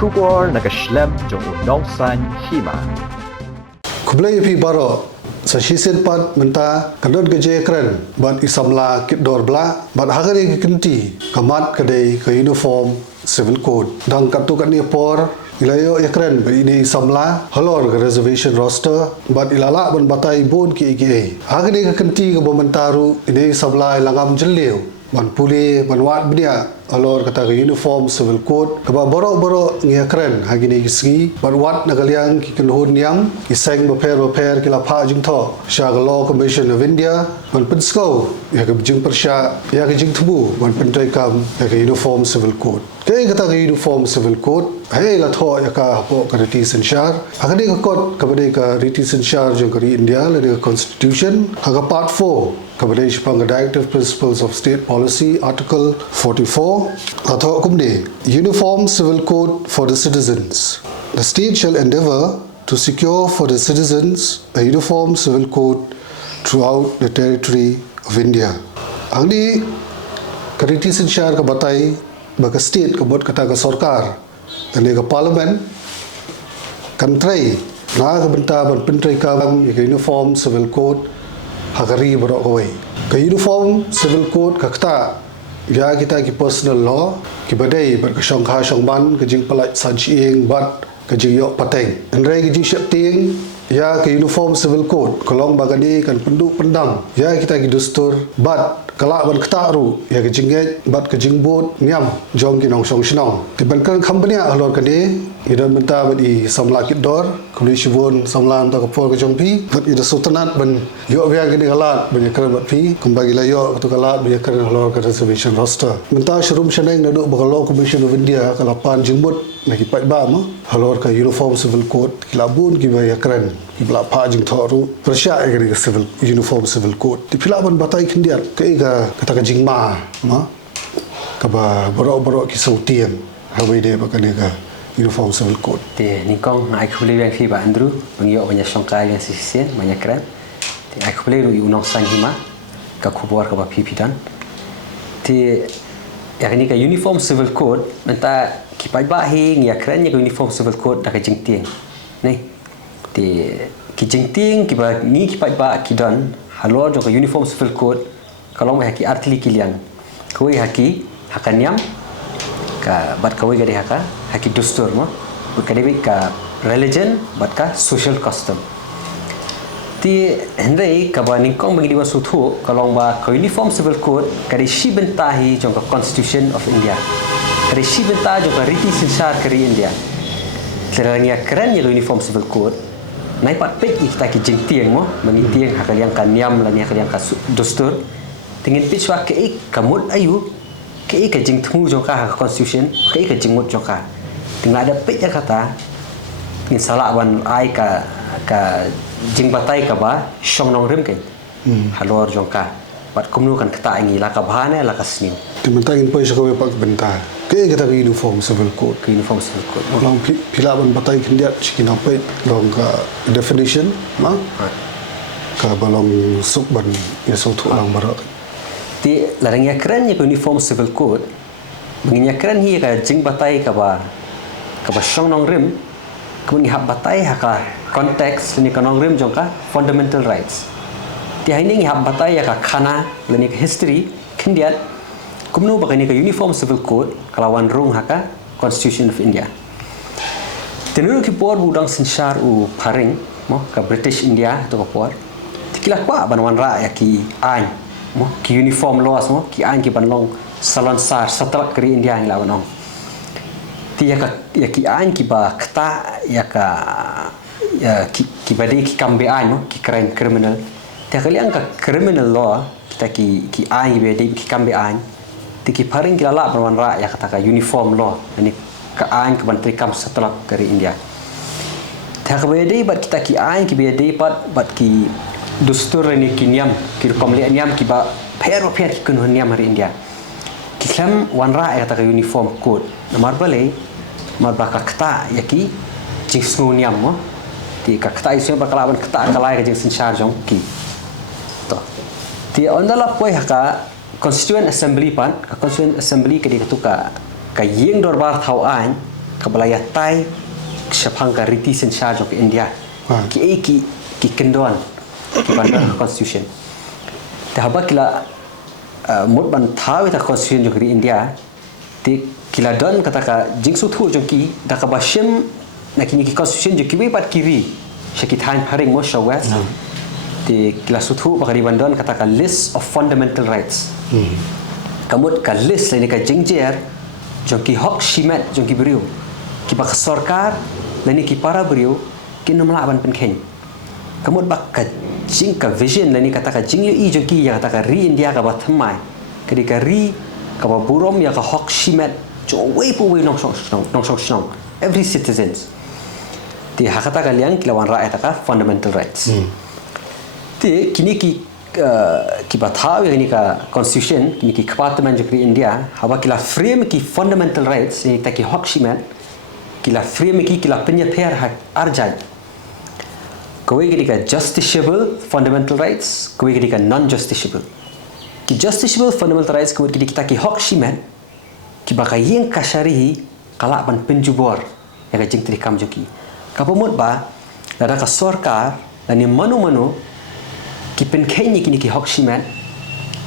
kubor nakaslem jong unongsan hima. Kublai pi baro sa shisen pat menta kadon geje kren bat isamla kit dor bla bat hagari kinti kamat kadai ke uniform civil code dang katu kan ni por ilayo ekren ba ini isamla halor ke reservation roster bat ilala ban batai bon ki ki hagari ke kinti ke bomentaru ini isamla langam jeleu ban puli ban wat bnia alor kata ke uniform civil code kaba boro ngia kren hagini gisgi ban wat nagaliang ki kenhun niam ki seng beper ki la pha jing tho sha law commission of india ban pensko ya ke jing persha ya ke jing thubu ban pentai kam ya ke uniform civil code ke kata ke uniform civil code hai la tho ya ka po ka riti senshar hagani ka code kabade ka riti senshar jong kari india le ka constitution haga part 4 Kabadesh Panga Directive Principles of State Policy, Article 44. Atho kumne, Uniform Civil Code for the Citizens. The state shall endeavour to secure for the citizens a uniform civil code throughout the territory of India. Angdi kariti sensyar ka batai baka state ka bot kata ka sarkar ane ka parliament kantrai na ka benta ban pentrai ka uniform civil code hagari borok kawai ke uniform civil code kakta ya kita ki personal law ki badai ber ka shong kha shong ban ke jing palai san chieng bat ke jing yok pateng andre ki jing syap ting ya ke uniform civil code kolong bagani kan penduk pendang ya kita ki dustur bat kala ban kata ru ya ke jingget bat ke jing bot niam jong ki nong song shnong ti ban kan company alor ka de idan benta ban i samla kit dor kuli shibun samlan ta kapor ke jompi bat ida sultanat ban yo bia gini galat ban yakar bat pi kumbagi la yo tu galat ban yakar alor ka reservation roster benta shrum shaneng nadu ba law commission of india kala pan jingbut na ki pai ba ma alor ka uniform civil code kilabun ki ba yakran ki bla pa jing thoru persya egri civil uniform civil code ti pilaban batai kindiat ke ga kata ka jingma ma ka ba borok ki sautian hawi de ba kan ga uniform civil code ti nikong ai khuli yang fi ba andru bangyo banyak songkai yang sisien banyak keren ti ai khuli ru unong sang hima ka khubor ka ba pipidan ti yang ini ka uniform civil code menta ki pai ba hing ya keren ya uniform civil code da ka jingting nei ti ki jingting ki ba ni ki pai ba ki dan halor jo ka uniform civil code kalau mai haki artili kilian koi haki hakanyam ka bat kawai gade haki dustur mo kade ka religion bat ka social custom ti hendai ka ba ningkong bagi diwa suthu kalau ba ka uniform civil code kade shi bentahi jong ka constitution of india kade shi bentahi jong ka riti sensar kari india serangnya keren ya uniform civil code nai pat pek kita ki jing tiang mo mani tiang hakaliang ka niam la ni hakaliang ka dustur tingin pitchwa ke kamut ayu ke jing thu jo ka constitution ke jing mut jo ka tinggal ada pit kata ni salah wan ai ka jing batai ka ba shong nong rim ke halor jo ka bat kumnu kan kata ingi la ka bhane la ka snim timantangin pa sa kawe pag benta ke kita ke uniform civil code long pilaban batai kindiat sikina pait long ka definition ma ka balong sukban ya sautu lang barak ti larangnya keren ya uniform civil code menginya keren hi ka jing batai ka ba shong nong rim kemudian hak batai haka konteks ni ka nong rim jong ka fundamental rights ti haini hak batai ya ka khana lani ka history kindiat kumnu bakani ka uniform civil code kalawan rung haka constitution of india tenuru ki por budang sensyar u paring mo ka british india to ka por tikila kwa banwan ra ya ki an mo ki uniform laws mo ki an ki banlong salon sar satlak kri india ni lawan ong ti ya ki an ki ba kta ya ka ya ki bade ki kambe an mo ki crime criminal ti kalian ka criminal law kita ki an ki bade ki kambe an ti ki paring ki lala banwan ra ya kata ka uniform law ni ka an ki ban kam satlak kri india ta ka bade bat kita ki an ki bade bat ki dustur ni kinyam ki komle niam ki ba per ki kun niam hari india ki sam wanra ya ta uniform code nomor bale mar ba kata ya ki jing snu niam mo ti ka kata isu ba kalaban kata kalai ka jing sensar jong ki to ti ondala poi haka constituent assembly pan ka constituent assembly ke dikatuka ka yeng dorbar thau an kebalaya tai syapang ka riti sensar jok India ki kendon ki bandar constitution ta haba kila mut ban thawi ta constitution jok di India ti kila don kata ka jingsu thu jok ki da ka bashim na kini ki constitution jok ki pat kiri syakit han haring mo shawat ti kila suthu bakari bandon kata ka list of fundamental rights kamut ka list lain ka jingjer jok ki hak shimat jok ki beriu ki bak sarkar lani ki para beriu ki nomla ban pen khen kamut bak ka jing ka vision lani kata ka jing i jok ki ya kata ka ri India ka bathamai kadi ka ri ka ba burom ya ka hak shimat jo wei pu wei nong song every citizens ti hakata ka liang kilawan rakyat ka fundamental rights ti kini ki bathaw ini ka constitution kini ki department jokri India haba kila frame ki fundamental rights ni ta ki hak shimat kila frame ki kila penya pher hak arjaj kowe ki ka justiciable fundamental rights kowe ki ka non justiciable ki justiciable fundamental rights kowe ki kita ki hak shimat ki bakayeng kasarihi kala ban penjubor ya ka jing tri kam joki kapamut ba dara ka sarkar ani manu ki pen khenyi kini ki hak shimat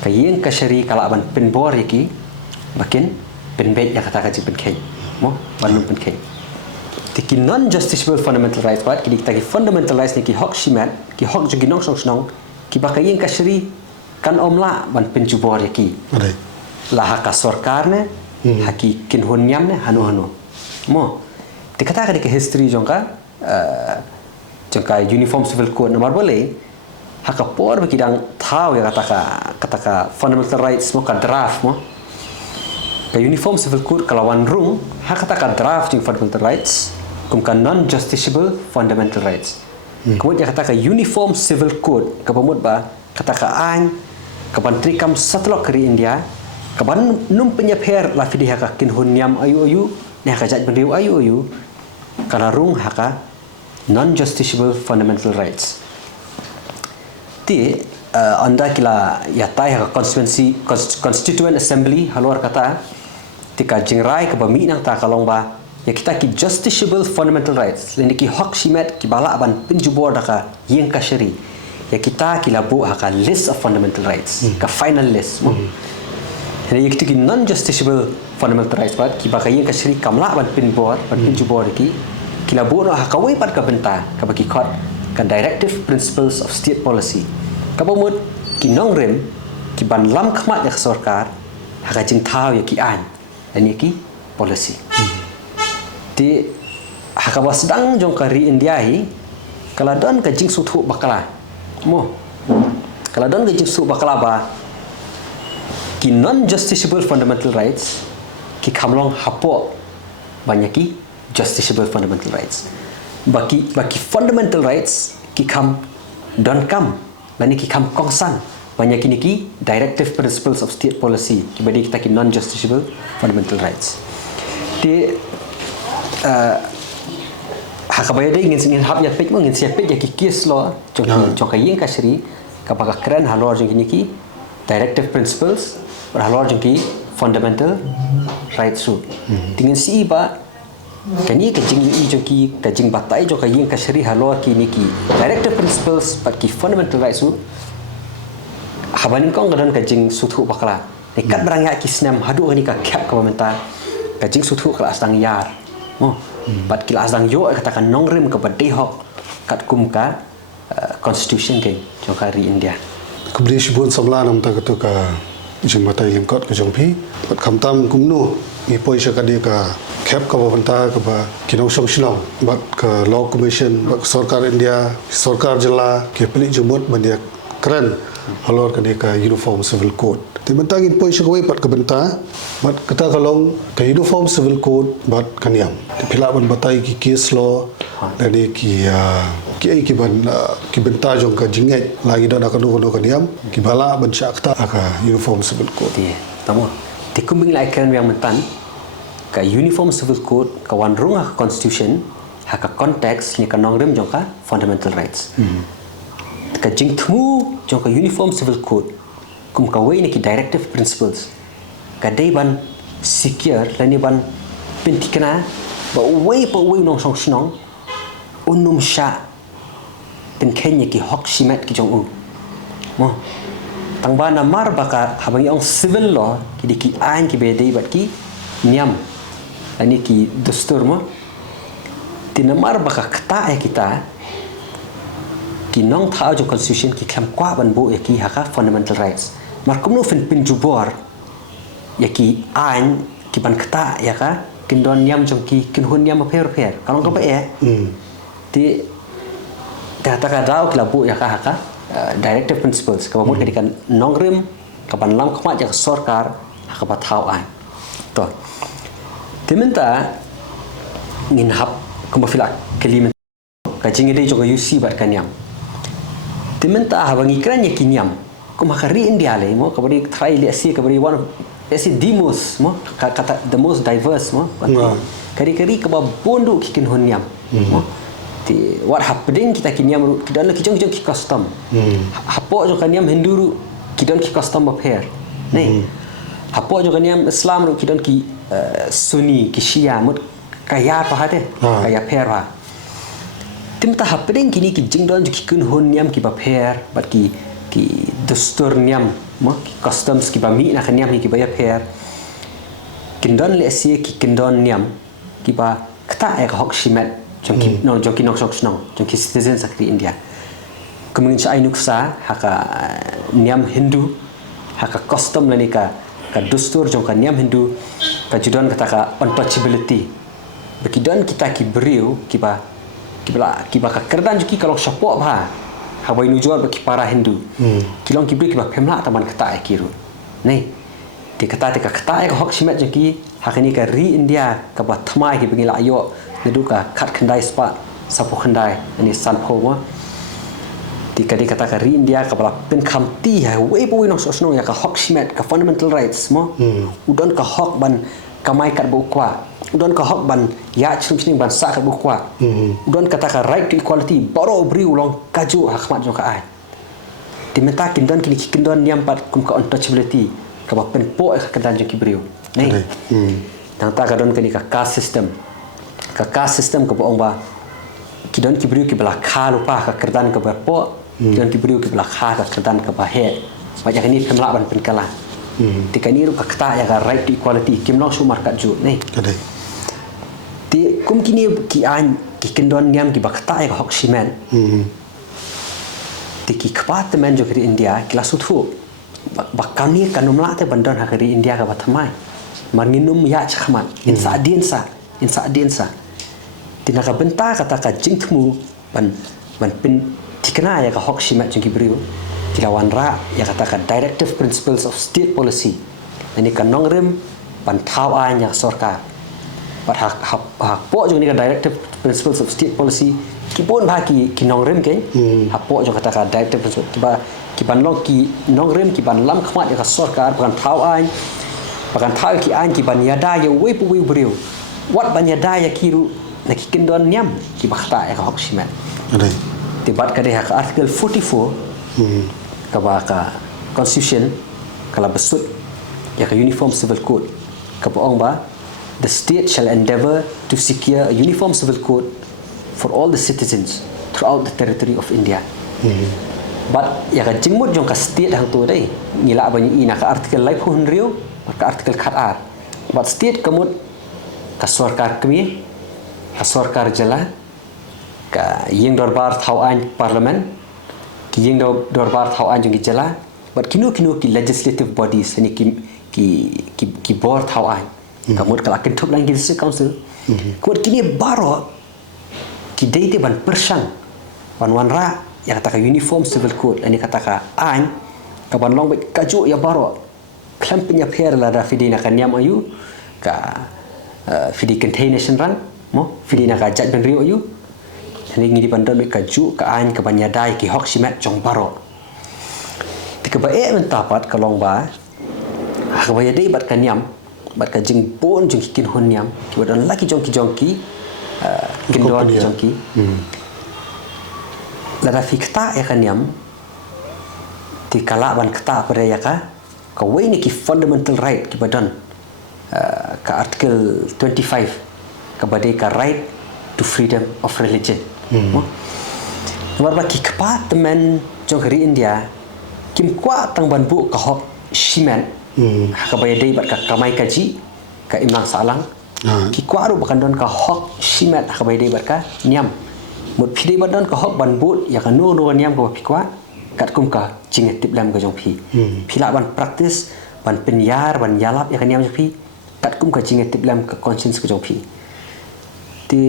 ka yeng kasari kala ban pen bor yaki makin pen bet ya kata ka pen khen mo ban pen khen ti non justiciable fundamental rights bat kini kita ki fundamental rights ni ki hak shimat ki hak jogi nong song ki ba ka yeng kasari kan omla ban pen jubor yaki la hak sarkar ne haki kin honyam ne hanu mo ti kata ka di history jongka uniform civil code nomor boleh haka por bekidang tahu ya kata ka fundamental rights mo ka draft mo ka uniform civil code kalawan rung haka kata ka draft yung fundamental rights kum ka non justiciable fundamental rights kemudian kata ka uniform civil code ka pamut ba kata ka an ka bantri kam satlok keri India ka ban num penyapher la fidi haka kin hunyam ayu ne haka jaj bendiu ayu kana rung haka non justiciable fundamental rights ti anda kila yatai ha constituent assembly halor kata tika jingrai ke bami nang ta kalong ba ya kita ki justiciable fundamental rights leni ki hak shimat ki bala ban penjubor daka yeng kasari ya kita kila bu ha list of fundamental rights ka final list mo ya kita ki non justiciable fundamental rights ba ki ba yeng kasari kamla ban penjubor ki kila bu ha ka wei pat ka benta ka bagi khot kan directive principles of state policy kapamut ki nongrem ki ban lam khmat ya sarkar haka jing thaw ya ki an ani ki policy ti haka wasdang jong kari India hi kala don ka jing suthu bakala mo kala don ka jing su bakala ba ki non justiciable fundamental rights ki khamlong hapo banyaki justiciable fundamental rights baki fundamental rights ki kam don kam lani ki kam kongsan banyak ini ki directive principles of state policy ki bagi kita ki non justiciable fundamental rights di hakabaya dai ingin hab ya pej ingin siap pej ya ki case law jong yeng kasri ka baka keren halor jong ini ki directive principles halor jong ki fundamental rights su tingin si ba kani ka jing i jo ki ka jing batai jo ka yeng ka shari halor ki ni ki directive principles but ki fundamental rights su habanin kong gadan ka jing suthu bakala ni kat barang ya ki snam hadu ni ka kap ka menta ka jing suthu kala asang yar mo but kila asang yo kata kan nongrim ka badai hok kat kum ka constitution ke jo ka ri India kubri shibun sabla nam ta ka jing batai lingkot ka jong pi pat khamtam kumnu mi poi shakadi ka khep ka banta ka ba kinong song shnong bat ka law commission bat sarkar India sarkar jilla ke pili jumut bandia keren halor ka ka uniform civil code ti mentangin poi shakawai pat ka banta bat kata kalong ka uniform civil code bat kaniam ti pila ban batai ki case law lani ki ai ki banta jong ka jingai lagi dan akan no kaniam ki bala ban syakta ka uniform civil code ti tamo ti kumbing lai kan yang mentan ka uniform civil code ka wan rung ha constitution ha ka context ni ka nongrem jong ka fundamental rights ka jing thmu jong ka uniform civil code kum ka wei ni ki directive principles ka dei ban secure lani ban pentikna ba way nong song snong unum sha pen Kenya ki hok simet ki jong mo tang ba na mar baka habang yung civil law ki ain ki bede bat ki niam ani ki dustur mo tinamar baka kta kita ki nong thao jo constitution ki kham kwa ban bo ki haka fundamental rights mar kumno fen pin jubor ya ki ain ki ban kta ya ka kin don niam jong ki kin hun niam per kalong ka ba ti ta ka dau ki labu ya ka haka directive principles ka mo ketika nongrim ka ban lam khma ja sarkar haka ba thao ain to timinta ngin hap kuma filak kelimen ka jingide jo UC bat kanyam timinta habang ikran ya kinyam kuma kari India le mo ka bari try le si ka bari one the most mo kata the most diverse mo kari ka ba bondu kikin honyam mo ti what happening kita kinyam kidan la kijong ki custom hapo jo kanyam Hindu kidan ki custom of hair nei hapo jo kanyam Islam kidan ki Sunni ki Shia mut kaya pa hate kaya pair pa timta happening kini ki jingdon ki kun honyam ki ba pair bat ki dustur niam mo ki customs ki ba mi na kanyam ki ba ya pair kindon le si ki kindon niam ki ba kta ek hok shimet jongki nok sok snong jongki citizen sakri India kemudian saya nuksa haka niam Hindu haka custom lani ka dustur jongka niam Hindu ka judan kata ka untouchability bekidon kita ki beriu ki ba ka kerdan juki kalau sapok ba habai nujual baki para Hindu kilong ki beri ki ba pemla taman kata kiru nei di kata ka hok simet jongki haka ni ka ri India ka ba thamai ki bengila ayo neduka kat kendai spot sapu kendai ini sanpo mo tika kata ka ri India ka bala pen khamti ha we bo no sosno ya ka hok simet ka fundamental rights mo udon ka hok ban kamai kat bu kwa udon ka hok ban ya chim ban sa kat bu kwa udon kata ka right to equality baro bri ulong kaju hakmat jo ka ai dimenta kindon kini kindon niam pat kum ka untouchability ka ba pen po ka kedan jo ki brio nei tang ta ka don kini ka caste system ke bohong ba kidon ki beriu ki bela kha lupa ka kerdan ke berpo kidon ki beriu ki bela kha ka kerdan ke bahe banyak ni pemla ban penkala tika ni ru ka kta ya ka right to equality kimlong su markat ju nei ti kum kini ki an ki kendon niam ki bakta ya hok simen ti ki kpat men jo kri India ki la suthu bakani kanumla te bandon ha kri India ka bathamai marninum ya chkhmat insa diensa tinaka benta kata ka jingtmu ban pin tikna ya ka hok simat jengki beriu kilawan ra ya kata ka directive principles of state policy ini ka nongrem ban thau an ya sarkar pat hak po jeng ni ka directive principles of state policy ki pon ba ki nongrem ke hak po jeng kata ka directive principles ki ban long ki nongrem ki ban lam khmat ya ka sarkar ban thau an bagan thau ki an ki ban yada ya we pu beriu wat ban yada ya kiru nak kindon niam ki bakhta ya hok simet tibat ka dia ka article 44 ka ba ka constitution kala besut ya ka uniform civil code ka poong ba the state shall endeavor to secure a uniform civil code for all the citizens throughout the territory of India but ya ka jingmut jong ka state hang tu dai ngila ba ni ina ka article lai phun riu ka article khat ar but state kamut ka sarkar kami ka sarkar jala ka yeng dorbar thau an parliament ki yeng dorbar thau an jong jala but kinu ki legislative bodies ni ki board thau an kamut kala kin thop lang ki council kamut kini baro ki deite ban persang wan ra ya kata ka uniform civil code ani kata ka an ka ban long kaju ya baro klampnya per la da fidina kan yam ayu ka fidi containation ran mo fidina ka jat ben rio ayu ni ngi di bandon be kaju ka an ka banyadai ki hok simet jong baro tika ba mentapat kalong ba ha ba yadai bat kan yam bat ka jing pon jong kin hon yam ki badan laki jong ki gendon jong ki la da fikta ya kan yam ti kala ban kata pada ya ka we ni ki fundamental right ki badan ka article 25 kepada ka right to freedom of religion. Nomor bagi kepa teman jong hari India kim kwa tang ban bu ka hok shiman ka bay dei bat ka kamai kaji ka imlang salang ki kwa ru bakan don ka hok shiman ka bay dei bat ka nyam một phi ban don ka hok ban bu ya ka no no nyam ka pi kwa kat kum ka jinget tip lam ka jong phi la ban practice ban penyar ban yalap ya ka nyam jong phi kat kum ka jinget tip lam ka conscience ka jong phi ti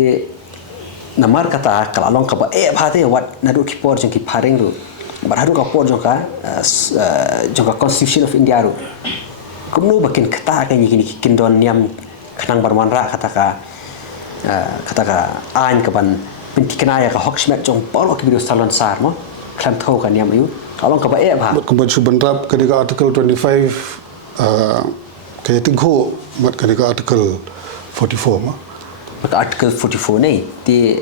namar kata kalalong ka ba bhate wat nadu ki por jong ki pharing ru bar hadu ka por jong ka constitution of India ru kumnu bakin kata ka ni kin don niam khnang barman ra kata ka an ka ban pinti kenaya ka hokshmet jong por ki video salon sar mo khlam tho ka niam yu kalong ka ba bha kumba chuban rap kadika article 25 ke tingho mat kadika article 44 ma maka artikel 44 ni di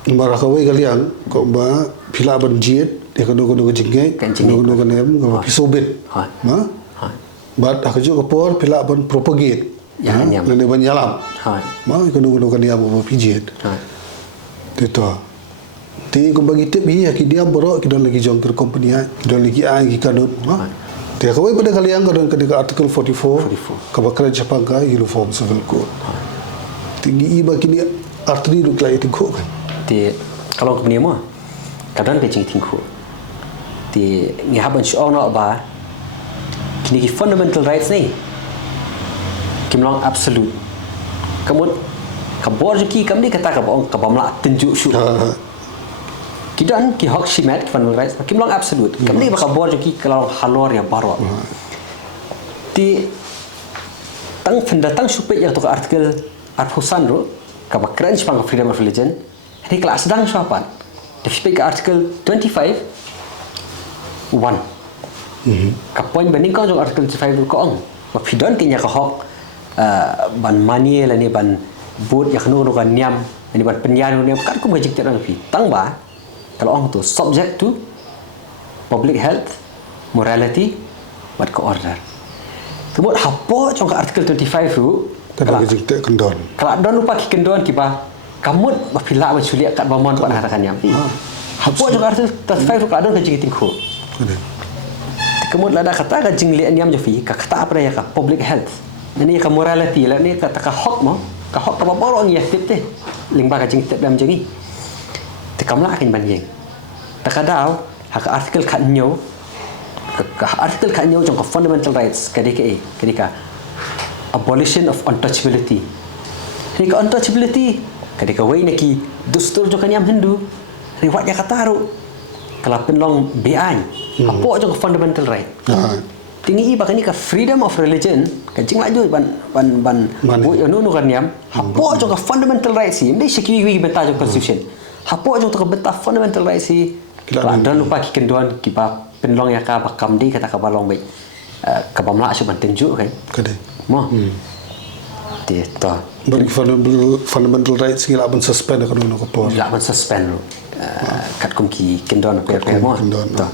Barakawai kalian kok ba pila ban jiet dia kono jingge kono nem ko pisobit ma bat akajo ko por pila ban propagate ya nyam le ban yalam ma kono kan dia ba pijet itu ti ko bagi tip hi ki dia borok ki don lagi jong ke company ha don lagi ai ki kadut ma dia kawai pada kalian ko don ke article 44 ka bakra Jepang ka uniform civil code tinggi iba kini arteri du klai tingko kan ti kalau ke ni mo kadang ke jing tingko ti ngi haban sho no ba kini ki fundamental rights ni kimlong absolute kamun ka bor ki kam ni kata ka bong ka bamla tunjuk shu kidan ki hok shimat fundamental rights kimlong absolute kam ni ba ka bor ki kalau halor ya baro ti tang pendatang supaya tu artikel Arfusan ro ka bakran Jepang freedom of religion ni kelas sedang siapa tapi ke artikel 25 1 ka poin bening kau jong artikel 25 ko ong ba pidon kinya ka hok ban mani la ni ban bud ya khnu ro kan niam ni ban penyan ni kan ku majik terang pi tang ba kalau ong tu subject to public health morality what ko order kemudian hapo jong artikel 25 ru kalau jikte kendon kalau don lupa ki kendon ki ba kamut ba pila ba chuliak kat bamon ba harakan yam hapo juga artikel 35 kalau don ka jing tingko kemudian ada kata ka jing lian yam jafi ka kata apa ya ka public health ini ka morality la ni kata ka hok mo ka hok ka borong ya tip te ling ba ka jing tip dam jangi te kamla akin ban yeng ta ka daw ha ka artikel ka nyo ka artikel ka nyo jong ka fundamental rights ka dika abolition of untouchability. Ini ke untouchability kadika wei neki dustur jo kanyam Hindu riwayat ya kataru kalau penlong bean apa jo fundamental right tinggi ba kani ka freedom of religion ka jing laju ban bu yo nu kanyam apa jo fundamental right si mesti sikwi wi beta jo constitution apa jo to beta fundamental right si kalau dan lupa ki kenduan ki ba penlong ya ka ba kamdi kata ka balong bai ka bamla su ban tenju kan kade mo dia to bagi fundamental rights ngila ban suspend ka no ko por la ban suspend kat kum ki kendon pe mo to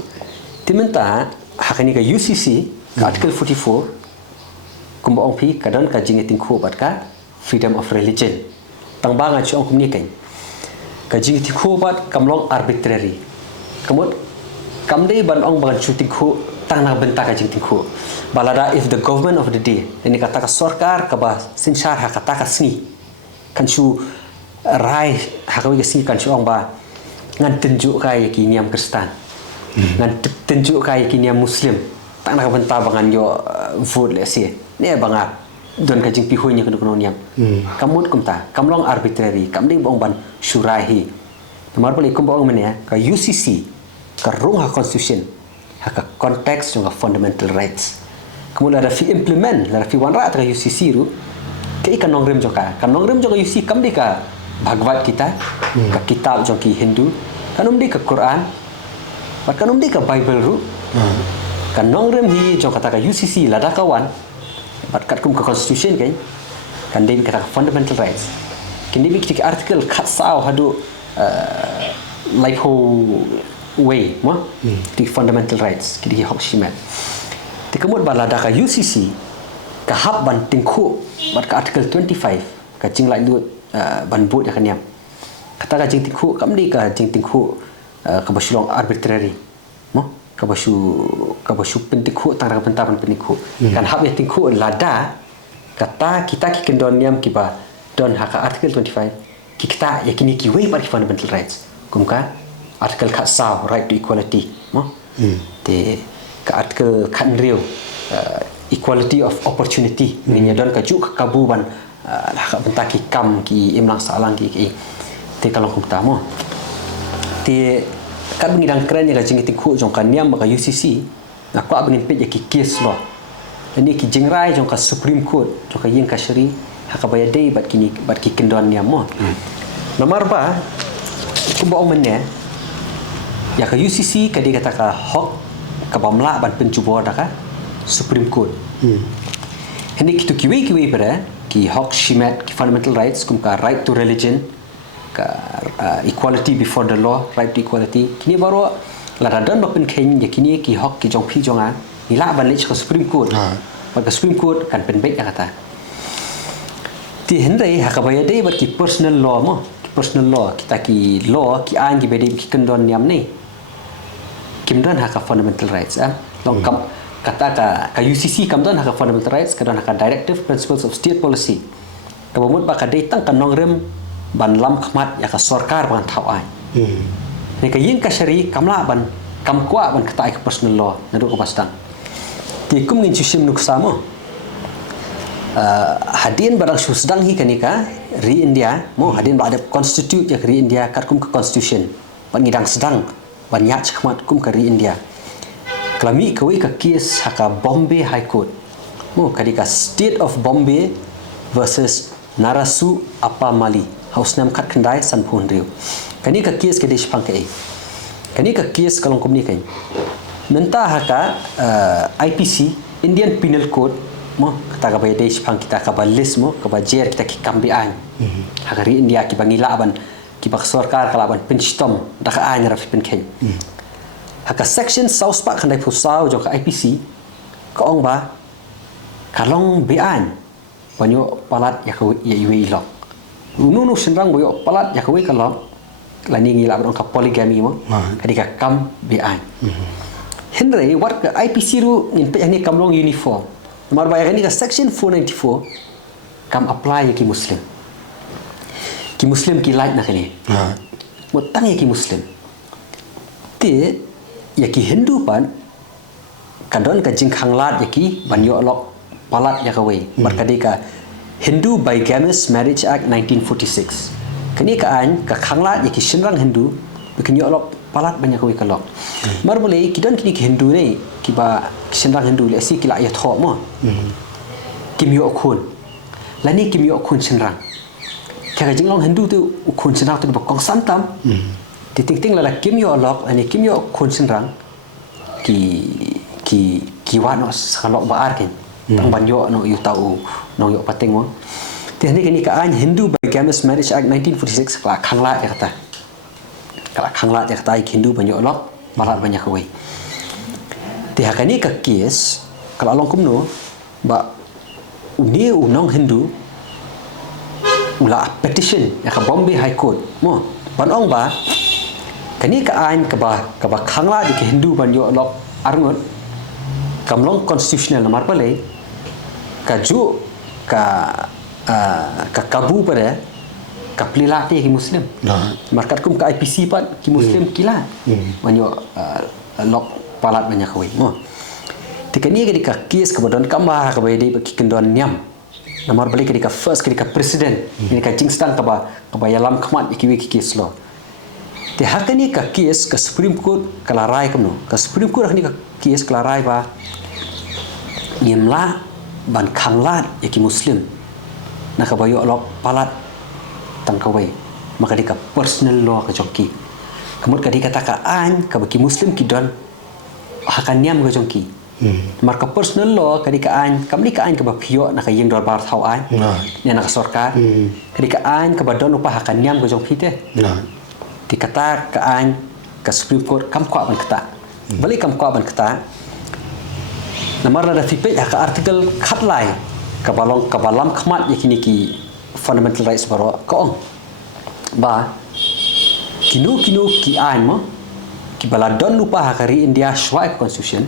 timenta hakani ka UCC ka article 44 kum ba ong pi kadon ka jingeting khu bat ka freedom of religion tang ba nga chu ong kum ni kan ka jingeting khu bat kamlong arbitrary kamut kamdei ban ong ban shooting khu tang na benta ka jingeting khu balada if the government of the day ini kata ka sarkar ka ba sinshar ha kata ka sni kan chu rai ha ka wi sni kan chu ong ba ngan tunjuk kai ki niam Kristen ngan tunjuk kai ki niam Muslim tak nak benta bangan yo vote le si ni banga don ka jing pi hu nya kono niam kamut kumta kamlong arbitrary kamding bong ban syurahi mar bali kum bong mene ka UCC ka rung ha constitution ha ka context juga fundamental rights kemudian ada fi implement la fi wan ra ta UCC ru ke ikan nongrem joka kan nongrem joka UCC kam di ka Bhagavad kita ka kitab joki Hindu kanum di ka Quran bat kanum di ka Bible ru kan nongrem hi joka ta ka UCC la da kawan bat kat kum ka constitution kan dem kata fundamental rights kini bi ki article khat sao hadu like ho way mo di fundamental rights kidi hok shimat ti kemud balada ka UCC ka hab ban tingku bat ka article 25 ka jing lai lut ban but ya kaniam kata ka jing tikhu kam di ka jing tikhu ka basulong arbitrary mo ka basu pentikhu tang pentapan pentikhu kan hab ya tikhu lada kata kita ki kendon niam ki ba don haka article 25 kita yakini ki way par fundamental rights kumka article khat saw right to equality mo te ka article khat riu equality of opportunity ni don ka juk kabu ban haka bentaki kam ki imlang salang ki te kalong kumta mo te kat mengidang keren ya jing tikhu jong kan niam ka UCC aku abangin pe ya ki case law ini ki jingrai jong ka Supreme Court jong ka yin ka syari haka baya day bat ki kendon niam mo nomor ba ku baong menne ya ka UCC ka di kata ka hok ka bamla ban pencuba da ka Supreme Court ini kitu kiwi pada ki hok shimat ki fundamental rights kum ka right to religion ka equality before the law right to equality kini baru la dan ba pen khen ya kini ki hok ki jong phi jonga ni la ban lech ka Supreme Court ka Supreme Court kan pen baik kata ti hendai ha ka baya dei ba ki personal law mo ki personal law kita ki law ki an ki bedi ki kendon niam ni kimdan ha ka fundamental rights long kam kata ka UCC kamdan ha ka fundamental rights ka don ha ka directive principles of state policy ka bomut ba ka dei tang kan nong rem ban lam khmat ya ka sarkar ban thau ai ni ka yin ka syari kamla ban kam kwa ban kata ka personal law na do ka pastang ti kum ngin chusim nuksa mo hadin barang sedang hi kanika ri India mo hadin ba ada constitute ya ri India kat kum ka constitution ban ngidang sedang ban ya khmat kum ka ri India klami ka wi ka case haka Bombay High Court mo kadika State of Bombay versus Narasu Apamali House nam kat kendai san phun riu kani ka case ke despang ke kani ka case kalong kum ni kai menta haka IPC Indian Penal Code mo kata ka bayade despang kita ka balis mo ka bajer kita ki kambi an haka ri India ki bangila ban ki bak sarkar kala ban penstom da ka an raf pen ken haka section south park khandai phusau jo ka IPC ka ong ba kalong bian banyo palat ya ka ya iwe ilok nunu senrang boyo palat ya kawe kalok lani ngila ban ka polygamy mo kadika kam bian Henry wat ka IPC ru ngin pe ni kamlong uniform mar ba ni ka section 494 kam apply ki muslim ki light na kani mo tang ki muslim te ya ki hindu pan kadon ka jing khanglat ya ki banyo lok palat ya kawe mar kadika Hindu Bigamous Marriage Act 1946 kini ka an ka khanglat ya ki shinrang Hindu bikin yo lok palat banyak kawe kalok mar boleh kidon kini ki Hindu ni ki ba shinrang Hindu le si kila ya tho mo kim yo khun lani kim yo khun shinrang ka jinglong Hindu tu khun shinrang tu ba kong santam ti ting la kim yo lok ani kim yo khun shinrang ki wano salok ba arken tang banyo no yu tau no yo pateng mo ti ni ka an Hindu Bigamous Marriage Act 1946 kala khanglat ya kata Hindu banyo lok marat banyak kawe ti hakani ka case kala long kumno ba uni unong Hindu ula petition ya ka Bombay High Court mo panong ba kani ka an ka ba khanglat di Hindu banyo lok arngot kamlong constitutional nomor pale kaju ka kabu pada ka plilate ki muslim markat kum ka IPC pat ki muslim kila banyo lok palat banyak kawe mo tikani ka case ka bodon kamba ka bayde ki kendon nyam nomor balik ka first ka president ni ka jingstang ka ba yalam khmat ki case lo te hakani ka case ka Supreme Court kala rai kamno ka Supreme Court hakani ka case kala rai ba nyemla ban khanglat ki muslim nak bayo lok palat tangkawai maka dika personal law ka jongki kamut ka dikata ka an ka baki muslim ki don hakan niam ka jongki marka personal law ka dika an kamli ka an ka ba phio na ka yeng dor bar thau an ne na ka sarkar ka dika an ka ba don upa hakan niam ka jongki te dikata ka an ka Supreme Court kam kwa ban kata balik kam kwa ban kata namar da tipe ka artikel khatlai kabalam khmat yakini ki fundamental rights baro ko ba kinu ki an mo ki bala don lupa hakari India shwai constitution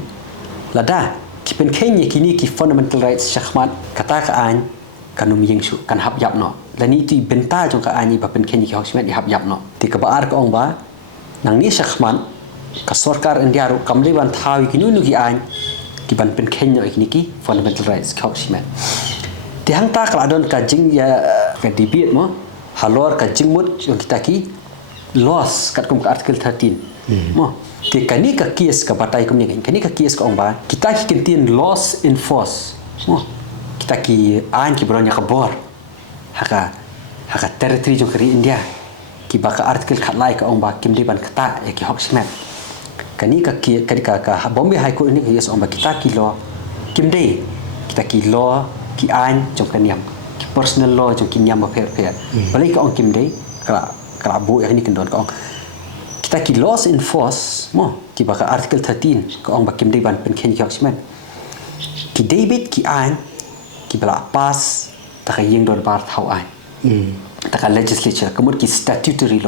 lada ki pen Kenya kini ki fundamental rights syahmat kata ka an kanum ying su kan hab yap no lani ti benta jong ka ani ba pen Kenya ki hosmet di hab yap no ti ka baar ko ba nang ni syahmat ka sarkar India ru kamli ban thawi kinu nu ki an ki ban pen Kenya ikini ki fundamental rights ka hosmet ti hang ta kala don ka jing ya ka debate mo halor ka jingmut jong kita ki loss kat kum article 13 mo ti kani ka kies ka batai kum ni kani ka kies ka ongba kita ki kentin loss in force mo kita ki an ki bronya ka bor haka territory jong kari India ki baka article khat lai ka ongba kim di ban kata ya ki hoksmet kani ka ki kani ka Bombay High Court ni kies ongba kita ki law kim dei kita ki law ki an jong kaniam ki personal law jong ki nyam per balik ka ong kim dei kala bu yang ni kendon ka ong kita ki loss in force mo ki baka article 13 ka ong bakim dei ban pen Kenya hoksmet ki David ki an ki bala pass ta ka yeng dor bar thau an ta ka legislature kemud ki statutory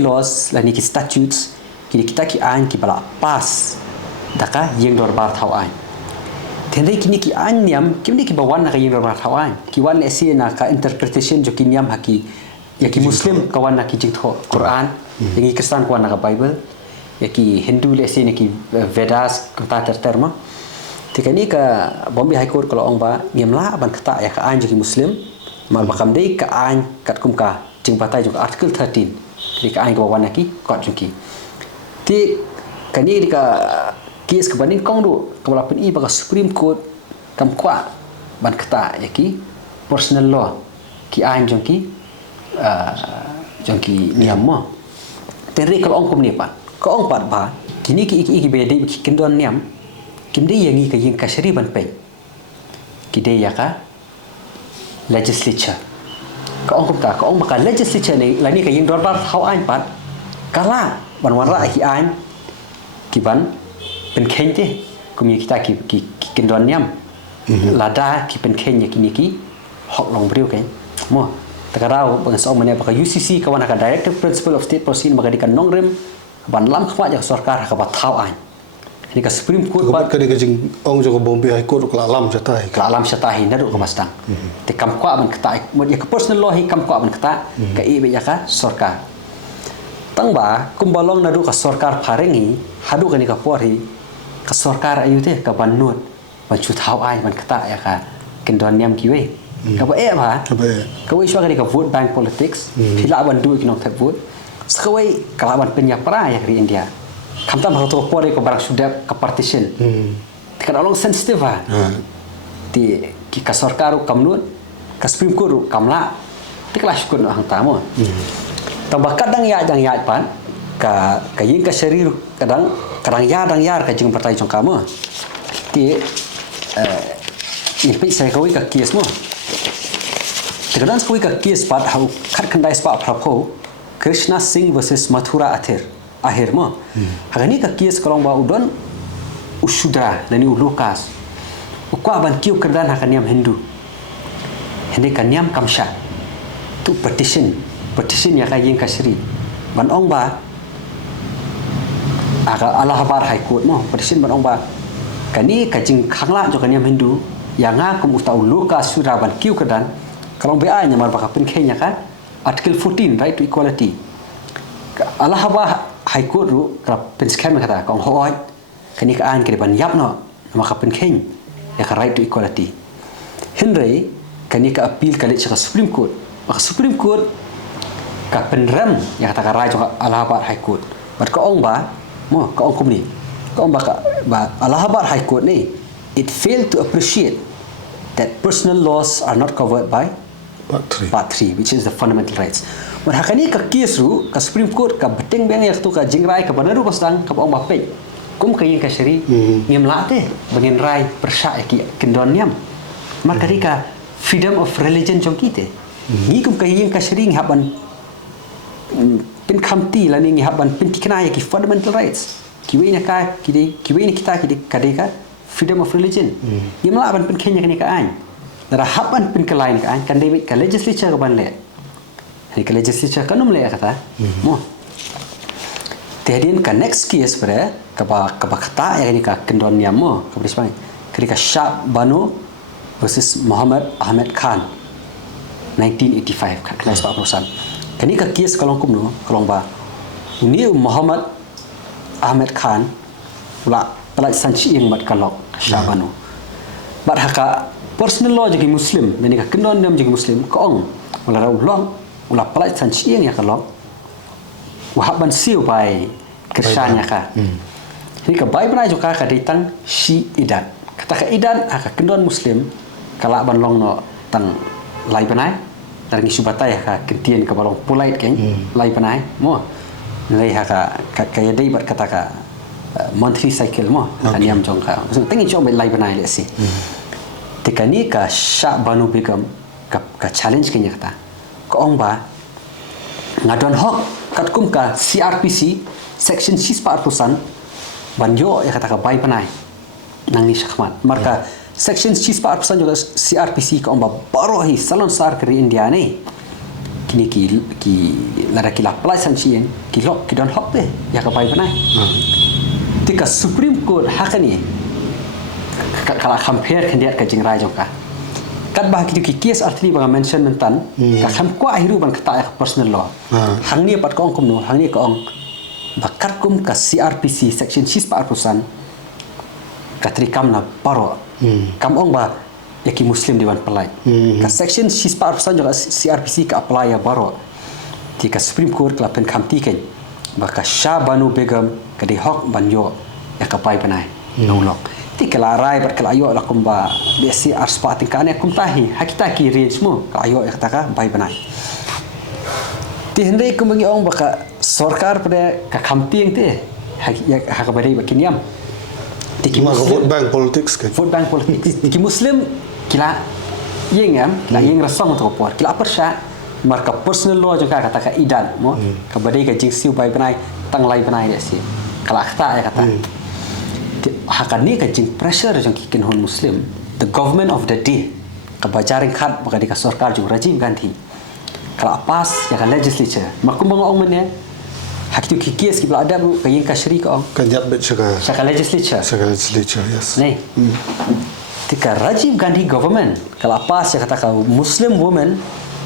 laws la ni ki statutes ki kita ki an ki bala pass ta ka yeng dor bar thau an tendai kini ki an niam kimni ki bawan na ka yeng dor bar thau an ki wan esi na ka interpretation jo ki niam haki ya ki muslim kawan nak kijing tho Quran yang Kristen kawan nak Bible ya ki Hindu le sini ki Vedas kata terma tikani ka Bombay High Court kalau ong ba ngemla ban kata ya ka an ki muslim mal bakam dei ka an kat kum ka jing batai jong article 13 di ka an ka wan ki kot jong ki ti kani di ka kes ke banin kong du kepala pen I baka Supreme Court kam kwa ban kata ya ki personal law ki an jong ki jangki niam mo tenri kalau ong kom ni pa ko ong pat ba kini ki bede ki kendon niam kimde yangi ka yin kasri ban pe kide ya ka legislature ko ong kom ka ko ong maka legislature ni lani ka yin dor ba hau an pat kala ban wan ra ki an ki ban pen kente kum kita ki kendon niam lada ki pen kenya kini ki hok long briu ke mo takarau bangsa omane baka UCC kawan ka directive principle of state policy maka dikan nongrem ban lam khwa ja sarkar ka bathau an ni ka Supreme Court ba ka de jing ong jo Bombay High Court kala alam jatai nadu ka mastang te kam kwa ban kata mo ya ka personal law hi kam kwa ban kata ka I be ya ka sarkar tang ba kumbalong nadu ka sarkar pharengi hadu ka ni ka pori ka sarkar ayu te ka ban nut ban chu thau ai ban kata ya ka kendon niam kiwe ka ba ba ka wei shwa ka vote bank politics phila ban du ikinong thak vote skawai kalaban penyapra ya di India kamta ma to pore ko barak sudah ka partition tikan along sensitive ti ki ka sarkaru kamnut ka Supreme Court kamla tikla shukun hang tamo tambah kadang ya jang ya pan ka yin ka sharir kadang dang yar ka jing partai jong kamu ti impi sai kawai ka kies mo Kadang sekali ka kes pat hau khat khandai spa prapo Krishna Singh versus Mathura akhir mo hagani ka kes kalong ba udon usudra lani ulukas ukwa ban kiu kerdan hakaniam Hindu hende kaniam kamsha tu petition ya ka yin kasri ban ong ba aga Allahabad High Court mo petition ban ong ba kani kajing khangla jo kaniam Hindu yang kum utau lukas sudra ban kiu kerdan kalau BA nya mar baka pen Kenya kan article 14 right to equality Allahabad High Court ru ka pen scam kata kong hoy kani ka an ke ban yap no maka pen Kenya ya ka right to equality Henry kani ka appeal ka le Supreme Court maka Supreme Court ka pen ram ya kata ka right Allahabad High Court bar ka ong ba mo ka ong kumni ka ong ba Allahabad High Court ni it failed to appreciate that personal laws are not covered by Part 3, which is the fundamental rights. But hakani ka kisu ka Supreme Court ka beteng beng yak tu ka jingrai ka banaru pasang ka ong bape. Kum kayin ka syari ngem late bangin rai persya ki kendon niam. Maka ka freedom of religion jong kite. Ni kum kayin ka syari ngaban pin khamti lani ngaban pin tikna ki fundamental rights. Kiwe na ka kide kiwe ni kita kide kadeka freedom of religion. Ngem la ban pin Kenya kani ka an. Dara hapan pin ke lain kan David ke legislature ke ban le. Ni ke legislature kan le kata. Mo. Tiadin ke next case pada ke kata yang ni ka kendon niam mo ke berisbang. Ketika Shah Banu versus Muhammad Ahmed Khan 1985 kat kelas 40%. Kini ke kes kalau kumno kalau ba ni Muhammad Ahmed Khan pula pelaksan ciing mat kalok Shah Banu. Bat haka personal law jadi Muslim dan ka kendon niam jadi Muslim kong wala ulong wala pelaksan ciing ya kalok wahaban siu bai kersanya ka. Ini ke bai bana juga ka ditang Shi Idan. Kata ka Idan ka kendon Muslim kala ban long no tang lai banai dari subatai ka kentien ka balong pulait keng lai banai mo lai ha ka ya dei bat kata ka monthly cycle mo aniam jong ka so tengi jong lai banai le si tika ni ka Shah Banu Begum ka challenge kenya kata ko ong ba ngadon hok kat kum ka CRPC section 6% banjo ya kata ka bai banai nang ni syakmat marka section 6% juga CRPC ka omba baru hi salon sar ke India ni kini ki lara kila pelaisan cien ki lok ki don hok be ya ka bai panai tika Supreme Court hakani kala compare kan dia ka jingrai jongka kat bah ki kes artli bang mention mentan ka kham kwa hiru ban kata personal law hang ni pat ka ong kumno hang ni ka ong bakat kum ka CRPC section 6% katrikam na paro kam ong ba yaki Muslim di ban pelai ka section 6% juga CRPC ka apply ya baro ti ka Supreme Court ka pen khamti ken ba ka Shah Banu Begum ka di hok banyo ya ka pai panai nolok ti ka larai bar ka ayo la kum ba besi arspa tingkan ya kum tahi hakita ki range mo ka ayo ya ka pai panai ti hendai kum bagi ong ba ka sarkar pada ka khamti yang te ha ka badai ba kiniam Tiki vote bank politics kan. Vote bank politics. Tiki Muslim kila yeng kila yeng rasam untuk por. Kila apa sya marka personal law juga kata ka idan mo. Ka badai ka jing siu bai benai tang lai benai dia si. Kala akta ya kata. Hakan ni ka jing pressure jong kikin hon Muslim. The government of the day ka bajaring khat baka di ka sarkar jong Rajiv Gandhi. Kala pas ya ka legislature. Makum bang ong men Hakitu kikis kita ada bu kayin kasri ka ong. Kanjat bet syaka legislature. Yes. Nih. Tika Rajiv Gandhi government kalau apa saya kata Muslim Women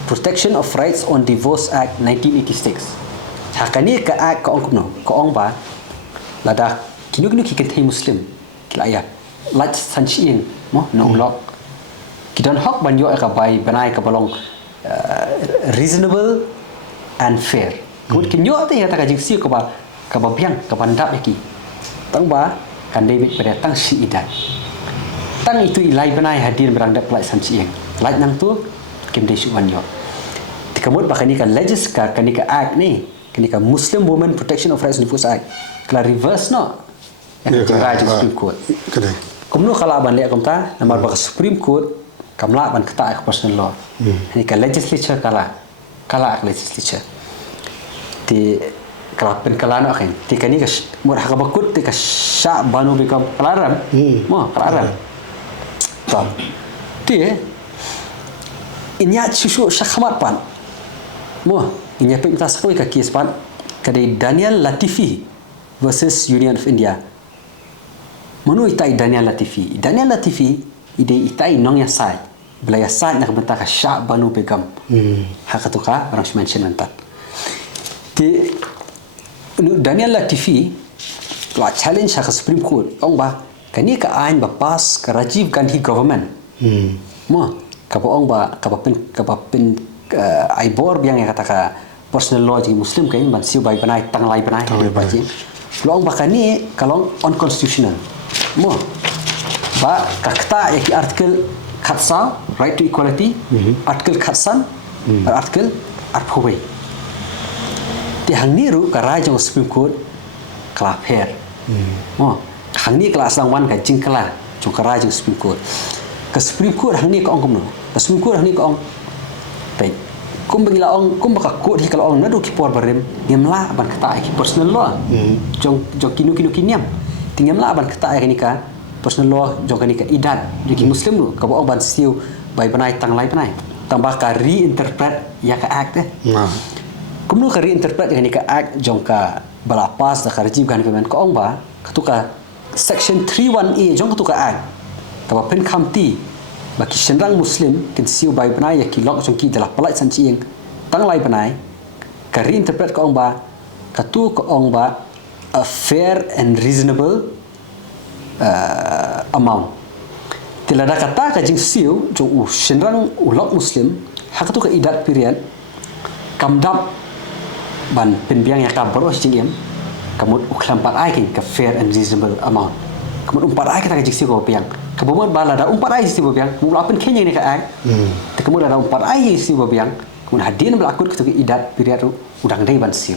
Protection of Rights on Divorce Act 1986. Hakani ka act ka ong kuno ka ong ba lada kinu kikin Muslim kila ya lat sanchiin mo no lok kidon hok banyo ka bai banai ka balong reasonable and fair. Kemudian nyo tu yang tak kaji siu kaba biang kabandap lagi. Tang ba kan David pada tang Shi Idan. Tang itu ilai benai hadir berangdak pelaksan cieng. Lai nang tu kim desu wanyo. Kemudian bahkan ni kan legislature kan ni ka act ni, kan ni ka Muslim Women Protection of Rights on Divorce Act. Kala reverse no. Yang raja Supreme Court. Kedai. Kemudian kalau aban lihat kamta nama bah Supreme Court kamla ban kata personal law. Ni ka legislature kala legislature. Ti kelapen kelana kan ti kani ka mur hakabakut ti ka Shah Banu Begum pelaram mo pelaram tam ti inya susu syakhamat pan mo inya pe minta sakoi ka kes pan kadai Daniel Latifi versus Union of India manu itai Daniel Latifi ide itai nong ya sai belaya sai nak bentak ka Shah Banu Begum hakatuka orang mention mentat di Daniel Latifi la challenge ke Supreme Court ong ba kani ka ain ba pass ke Rajiv Gandhi government mo ka ong ba ka pin ai bor biang ya kata ka personal law ji Muslim kain ban siu bai banai tang lai banai ba ji lo ong ba kani kalong unconstitutional mo ba ka kata ya ki article khatsa right to equality article khatsan article arphoi di hang ni ru ka raja Supreme Court kala pher mo hang ni kala sang wan ka jing kala jong ka raja Supreme Court ka Supreme Court hang ni ka ong kom no ka Supreme Court hang ni ka ong pe kum bagi la ong kum ka court hi kala ong na do ki por barem ngem la ban kata ki personal law jong kinu kinyam tingem la ban kata ni ka personal law jong ka ni ka idat ki Muslim lu ka ong ban siu bai banai tang lai banai tambah ka reinterpret ya ka act Nah. kumnu ka reinterpret ni ka act jong ka balapas da ka Rajiv Gandhi government ko ong ba katuka section 31A jong katuka act ka pen khamti baki shenrang muslim kin siu bai banai ya ki lok jong ki dalah palai san chieng tang lai banai ka reinterpret ko ong ba katu ko ong ba a fair and reasonable amount tilada kata ka jing siu jong u shenrang u lok muslim hak tu ka idat period kamdap ban penbiang ya ka baro jing em kamut u klampat ai kin ka fair and reasonable amount kamut umpat ai ka jing siu ko piang kabumot bala da umpat ai siu piang mu lapen kenya ni ka ai te kamut da umpat ai siu piang kun hadin belakut ka idat period udang dei ban siu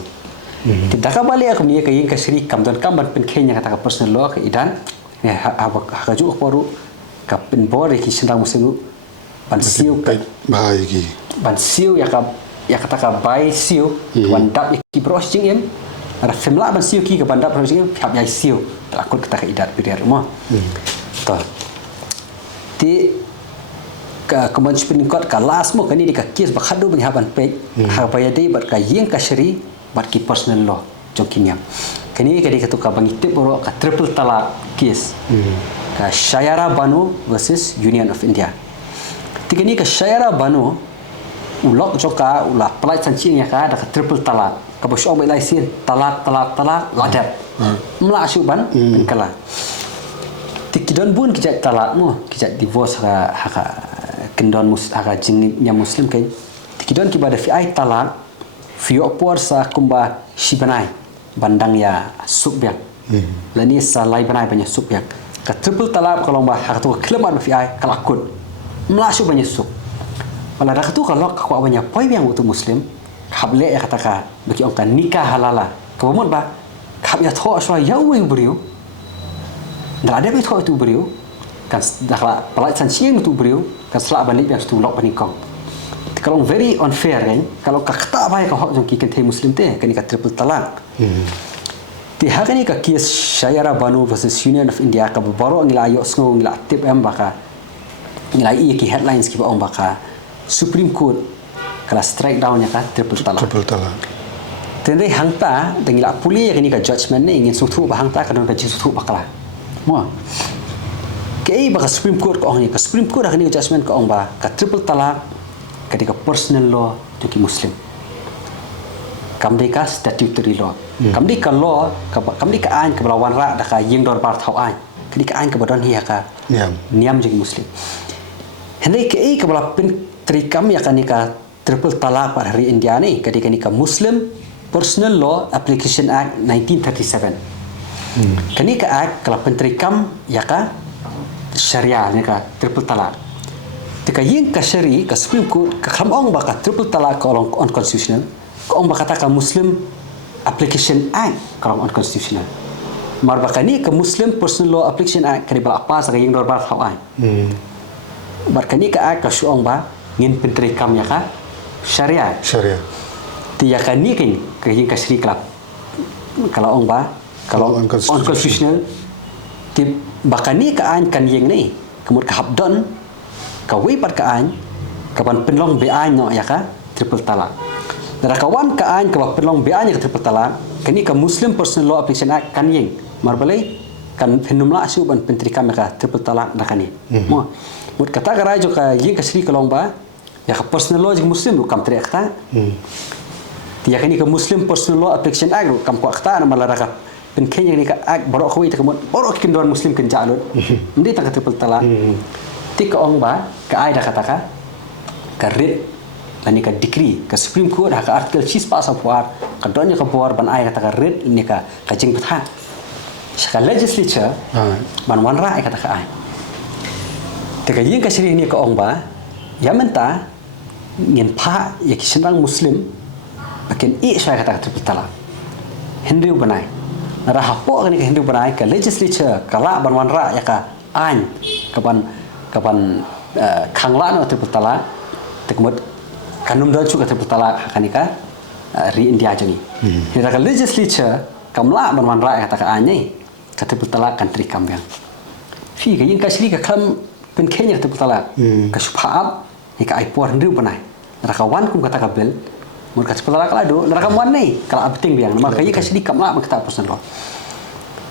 tidak ka balik aku ni ka yin ka sri kamdan kamban pen kenya kata ka personal law ka idan ya ha ju poru ka pen bore ki sendang muslim ban siu ka Bahaya lagi. ban siu ya kata ka bai siu wan dap ki bros jing em ada femla ban siu ki ka ban dap bros jing hab yai siu aku kata ka idat period mo to ti ka kemen Supreme Court ka last mo kani di ka kes ba khadu ban haban pe ha ba ya dei bat ka yin ka sri bat ki personal law jokinya kani ka di ka tu ka bangi tip boro ka triple talak kes ka Shayara Banu versus Union of India tigani ka Shayara Banu ulok joka ulah pelai sancing ya ka da ka triple talak ka bo shong lai sin talak ladat mla syuban kala tikidon bun kijak talak mo kijak divorce ha kendon aga jingnya muslim kan tikidon kibada fi ai talak fi opor sa kumba shibanai bandang ya subyak lani sa lai banai banyak subyak ka triple talak kalau ba ha tu klemat fi ai kalakut mlashu banyak sub wala dak tu kalau ka banyak poi yang untuk muslim hable ya kata ka bagi orang nikah halala kebomot ba khap ya tho aswa yawi beriu ndak ada betul itu beriu kan dah pelak sancing itu beriu kan selak balik yang tu lok panikong kalau very unfair kan kalau kata baik kau jong ki kan muslim teh kan ka triple talak ti hakani ka kias Shayara Banu versus Union of India ka baro ngila yo sngo ngila tip em baka ngila i ki headlines ki ba ong baka Supreme Court kala strike down nya ka triple talak tende hangta dengila puli kini ka judgment ni ingin suthu ba hangta kan ka suthu bakala mo kei baka Supreme Court ko ong ni ka Supreme Court kini ka judgment ko ong ba ka triple talak ketika personal law bagi muslim kamdi ka statutory law kamdi ka law kamdi ka an ka belawan ra da ka ying dor bar thau an kini ka an ka badon hi ka niam bagi muslim hendai kei ka bela pin trikam ya kani ka triple talak par hari India ni ketika ni ka Muslim Personal Law Application Act 1937 kani ka act kala pentrikam ya ka syariah ni ka triple talak tika yin ka syari ka Supreme Court ka khamong ba ka triple talak ka unconstitutional ka ong ba kata ka Muslim Application Act ka unconstitutional mar ba kani ka Muslim Personal Law Application Act kani ba apa sa yin dor bar thau ai mar kani ka act ka syong ba ngin pentrikam ya ka syariah ti ya kani kin ka yin ka syari ka kalau ong ba kalau unconstitutional ti bakani ka an kan yin ni kemut ka habdon ka wi pat ka an ka ban penlong be an no ya ka triple talak dara kawan ka an ka penlong be an ya triple talak kani ka Muslim Personal Law Application Act kan yin marbalai kan phenumla asu ban pentrika ka triple talak da kani mo mut kata ka rajo ka yin ka sri kalong ba ya ka personal law jing muslim kam tre kata ti ya kani ka Muslim Personal Law Application Act kam ko kata na malara ka pen kenya ni ka ag baro ko ita kamot baro kin don muslim kin jalut ndi ta ka triple talak ti ka ong ba ka ai da kata ka red lani ka decree ka Supreme Court ka article 6 pas apuar ka donya ka puar ban ai kata ka red ni ka jing patha ka legislature ban wan ra ai kata ka ai ti ka yin ka siri ni ka ong ba ya menta ngin pha ya ki sendang muslim akin i shay kata ka triple talak Henry banai nara hapo kan ka Henry banai ka legislature kala ban wan ra ya ka an kapan khangla no triple talak tekmut kanum dal chu ka triple talak kan ka ri India jani ni ka legislature kamla ban wan ra kata ka an ni ka triple talak kan trikam yang fi ka yin ka sri ka kham pen Kenya tu talak ka syubhaab ni ka aipor ndiu panai neraka wan kum kata kabel mun ka talak la do neraka wan ni kala abting biang maka yi ka sidi kamla mak ta person lo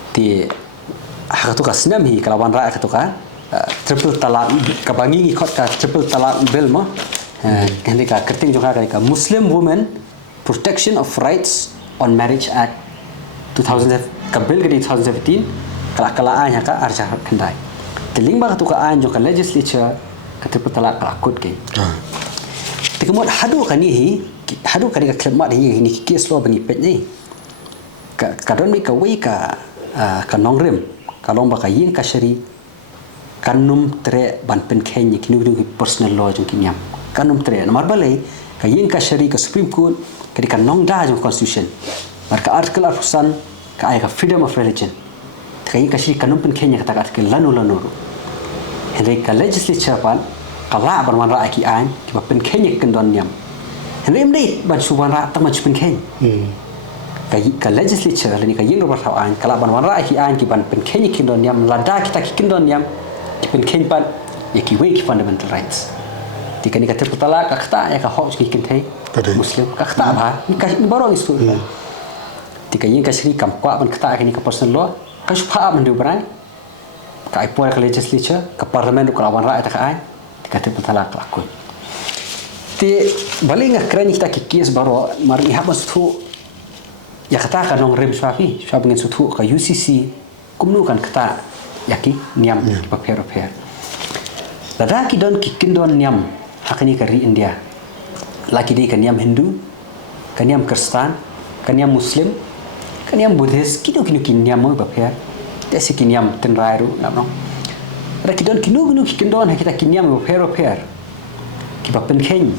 ti ha tu ka snam hi kala wan ra ka tu ka triple talak ka bangi ikot ka triple talak bel mo ni ka keting juga ka Muslim Women Protection of Rights on Marriage Act 2000 ka bill ka 2017 kala anya ka arja kendai teling ba tu ka an jo ka legislature ka triple talak ka akut ke tikmot hadu kan ni hadu kan ka klemat ni kes lo bangi pet ni ka don mi ka wei ka nongrem ka long ba ka yin ka shari kanum tre ban pen Kenya kinu personal law jong kinyam kanum tre nomor balai ka yin ka shari ka Supreme Court ka di ka nong da jong constitution marka article arfusan ka ay ka freedom of religion ka yin ka shari kanum pen Kenya ka article lanu henry ka legislature pan kala ban wan ra ki an ki ba pen Kenya kan don nyam henry mdei ban suban ra ta man pen Kenya ka legislature ni ka yin ro ba an kala ban wan ra ki an ki ban pen Kenya kin don nyam lada kita ki kin don nyam pen Kenya pan ki we ki fundamental rights ti kan ni ka terputala ka kata ya ka hok ki kin thai muslim ka kata ba ni ka borong isu ti ka yin ka sri kam kwa ban kata ni ka personal law ka shpa man du brai ka ipor ka legislature ka parliament ka lawan rakyat ka ai ti ka terputala ka aku ti baling kran kita ki kes baro mar ni habas tu ya kata ka nong rem swafi swab ngin sutu ka UCC kumnu kan kata yaki niam pa per lada ki don ki kindon niam hakani ka ri India laki di ka niam Hindu ka niam Kristen ka niam Muslim ka niam Buddhist kinu ki niam mo pa per desi ki niam tenrai ru nam no ra ki don kinu ki kindon kita ki niam pa per ki pa pen Kenya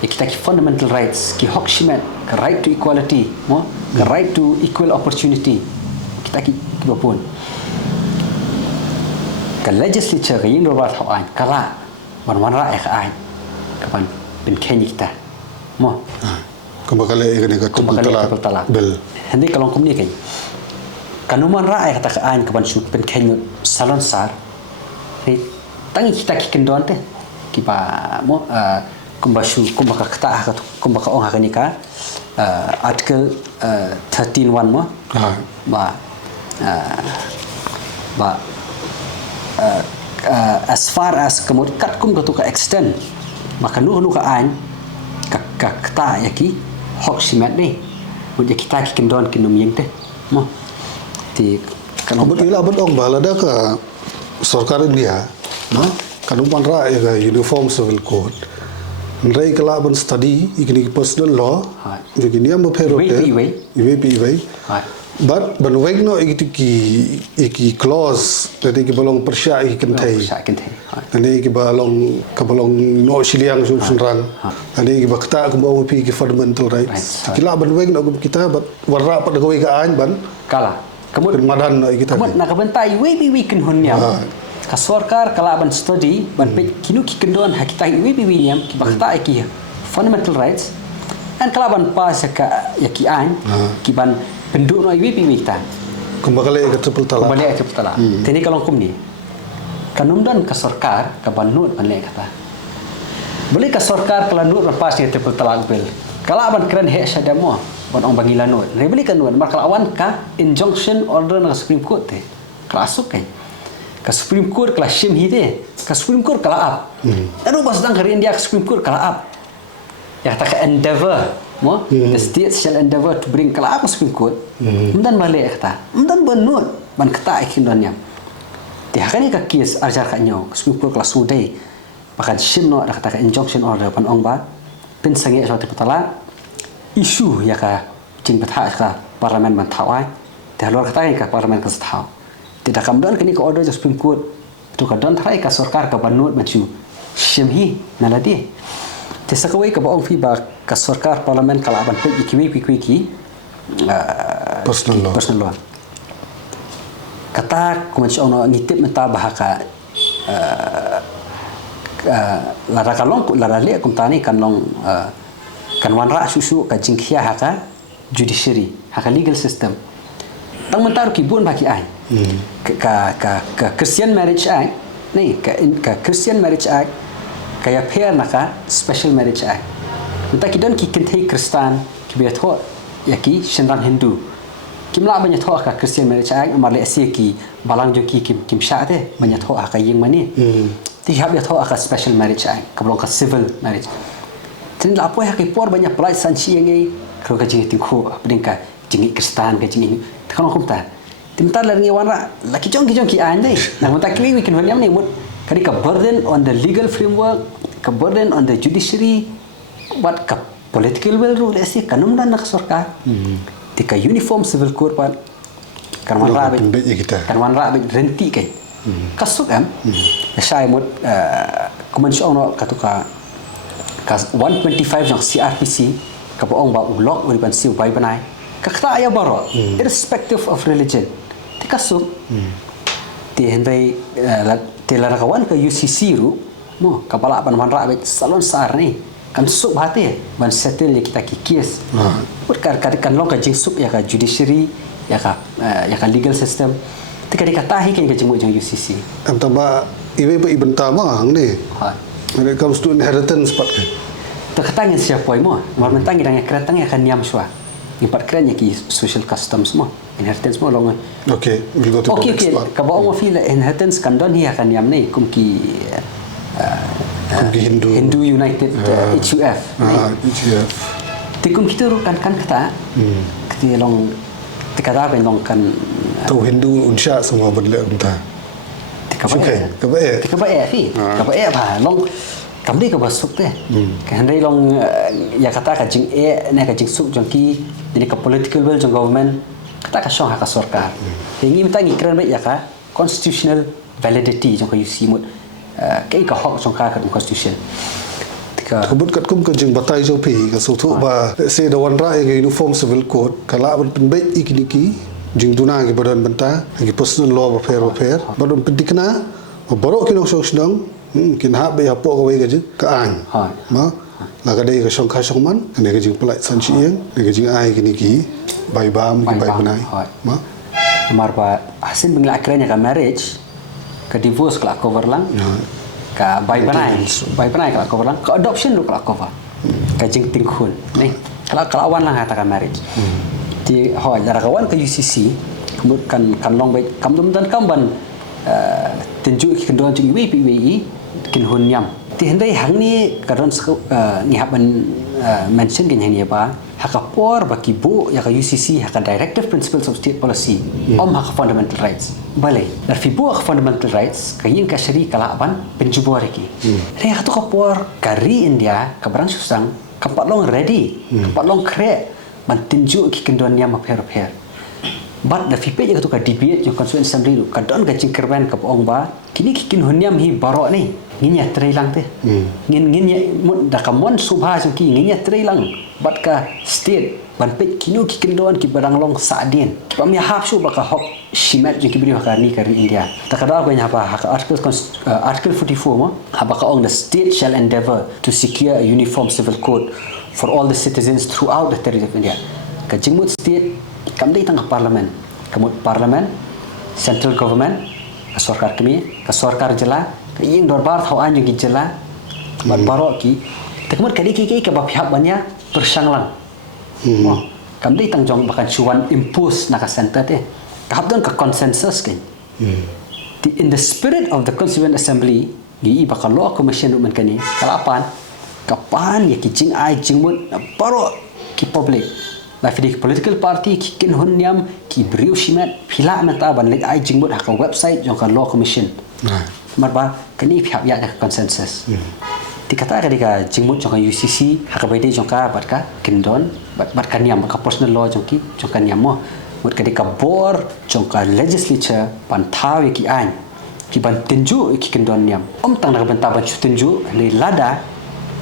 kita ki fundamental rights ki hak shimat ka right to equality mo ka right to equal opportunity kita ki ba pun ka legislature ka yin ro ba thau an kala wan ra ka ai ka ban pen Kenya kita mo kembali ini ka triple talak bel hindi kalong kumni kay kanuman ra ka ta ka an ka ban su pen Kenya salon sar ni tangi kita ki kendon te ki ba mo kumbashu kumbaka kata kumbaka ong hakani ka article 13(1) mo as far as kemud kat kum ka extend maka nu ka an ka kata yaki hok simet ni mud kita ki kendon kinum yeng te mo ti kan abut ila abut ong balada ka sarkar India no kanuman ra ya uniform civil code Nrai kala ban study ikini personal law ikini am phero iwe but ban wek no iki clause tadi ki balong persya ikin thai tadi ki balong no siliang sum sunran tadi ki bakta ko mo pi ki fundamental rights kila ban wek no kita warra pa dagoy ka an ban kala kamud madan no kita kamud nakabentai we kin hunya ka sarkar kala ban study ban pe kinu ki kendon hakita we William ki bakta ki fundamental rights an kala ban pas ka yaki an ki ban penduk no we kita kembali ke triple talak tini kalau kum ni kanum dan ka sarkar ka ban nut ban le kata boleh ka sarkar kala nut ban pas ni triple talak bel kala ban keren he sadamo ban ong bagi lanut re beli kan nut mar kala awan ka injunction order na Supreme Court te klasuk kan ka Supreme Court kala shim hi de ka Supreme Court kala up anu bas dang hari India ka Supreme Court kala up ya ta ka endeavor mo the state shall endeavor to bring kala up Supreme Court dan balik kata dan benut ban kata ikin dunia ti hakani ka kes arjar ka nyo Supreme Court kala sudai bahkan shim no kata ka injunction order pan ong ba pin sange so tipatala isu ya ka jing batha ka parlimen ban thawai ti halor kata ka parlimen ka thau tidak kamdan kini ke order Supreme Court tu ka don thai ka sarkar ka banut machu shimhi naladi te sakawai ka baong fi ba ka sarkar parliament kala ban pe ki personal law kata kumachi ono ngitip menta bahaka lara kalong lara le kum tani kanong kan wanra susu ka jingkhia haka judiciary haka legal system tang mentar ki bun baki ai ka Christian marriage ai ni ka Christian Marriage Act kaya pair naka Special Marriage Act. Minta kidon ki kentai Kristen ki betho ya ki shenran Hindu. Kimla banyak tho ka Christian Marriage Act Malaysia ki balang jo ki kim sha te banyak tho ka yeng mani. Ti hab ya tho ka Special Marriage Act ka ka civil marriage. Tin la apa ya ki por banyak pelai sanchi yang ai kro ka jing tingku bedingka jing Kristen ka jing kan kom ta. Timtar larang warna laki jong ki an dai. Nah mutak ki we can holiam ni mut kadi ka burden on the legal framework, ka burden on the judiciary, buat ka political will rule esi kanum dan nak sarkar. Tika uniform civil code pat karwan rabe karwan rabe renti kai. Kasuk am. Sai mut convention no katuka kas 125 jong CRPC ka boong ba ulok uriban siu bai banai. Kakta aya baro irrespective of religion. Tikasuk ti hendai telara kawan ke UCC ru mo kapala pan man rabe salon sar ni kan suk hati ban settle ya kita kikis berkar kan long ka jing suk ya ka judiciary ya ka legal system tika dikatahi kan ka jemu jang UCC am tamba iwe ba ibenta ma hang ni ha when it comes to inheritance pat takatang siapa mo mar mentang idang keratang ya kan niam swa impat keren ya ki social customs mo inheritance mo long okay we'll go to okay part ka ba mo feel inheritance kan don hi akan niam ni kum ki Hindu United HUF. HUF. Tikum kita kan kata. Kita long tikada ben long kan tu Hindu unsya semua benda entah. Tikabae fi. Kabae apa long kamdi ka basuk teh. Kan dai long ya kata ka jing ne ka jing suk jongki ini ka political will jong government kata ka syong ka sarkar. Hingi minta ngikran baik ya ka constitutional validity jong ka yusimut cái hok trong ka constitution kabut kat kum kajing batai jo pi ka so thu ba se the one ra ge uniform civil code kala ban pen be ikiniki jing duna ge badan benta ge personal law of affair badon pedikna baro kinong sok snang kin ha be hapo ka we ge ka an ma la ka dei ka song kha song man ne ge jing pelai san chi yeng ne ge jing ai kiniki bai bam bai banai ma mar ba hasin bingla akranya ka marriage ka divorce kala cover lang ka bai banai kala cover lang ka adoption lu kala cover ka jing tingkhun ni kala awan lang hata ka marriage ti ho jara kawan ka UCC kemudian kan long bai kam dum dan kam ban tinju ki kendon jing WPWI kin hun nyam ti hendai hang ni kadon ni haban mention gen hang ni ba hakapor baki bu ya ka UCC haka directive principles of state policy haka fundamental rights balai dar fi bu haka fundamental rights kayin ka syari kala ban penjubor ki re hatu kapor kari India ka barang susang kapat long ready kapat long kre man tinju ki kendon yang maper but da fi pe ya tu ka debate jo constituent assembly ka don ka cingkerban ka ong ba kini ki kin hunyam hi baro ni nginya trailang te nginya da kamon subha ki nginya trailang bat ka state ban pe kinu ki kendon ki barang long sadien ki pam ya hap su baka hok shimat je ki bri ka ni kari India takada ko nya apa article 44 mo habaka ong the state shall endeavor to secure a uniform civil code for all the citizens throughout the territory of India ka jingmut state kamdai tang parliament kamut parliament central government ka sarkar kami ka sarkar jela ka ying dorbar thau an ki jela ban barok ki takmut kadi ki ka ba phap banya persanglang kamdai tang jong bakan chuan impose na ka center te ka habdan ka consensus kin in the spirit of the constituent assembly gi bakal law commission men kani kalapan kapan ya ki jing ai jingmut barok ki public la fidik political party ki kin hunyam ki briu shimat phila mata ban lek ai jingbot ha ka website jong ka law commission marba kani phap ya ka consensus dikata ka dika jingbot jong ka UCC ha ka baide jong ka bat ka kindon bat kan niam ka personal law jong ka niam mo mut ka dika bor jong ka legislature pan thaw ki an ki ban tinju ki kindon niam tang na ban ta ban tinju le lada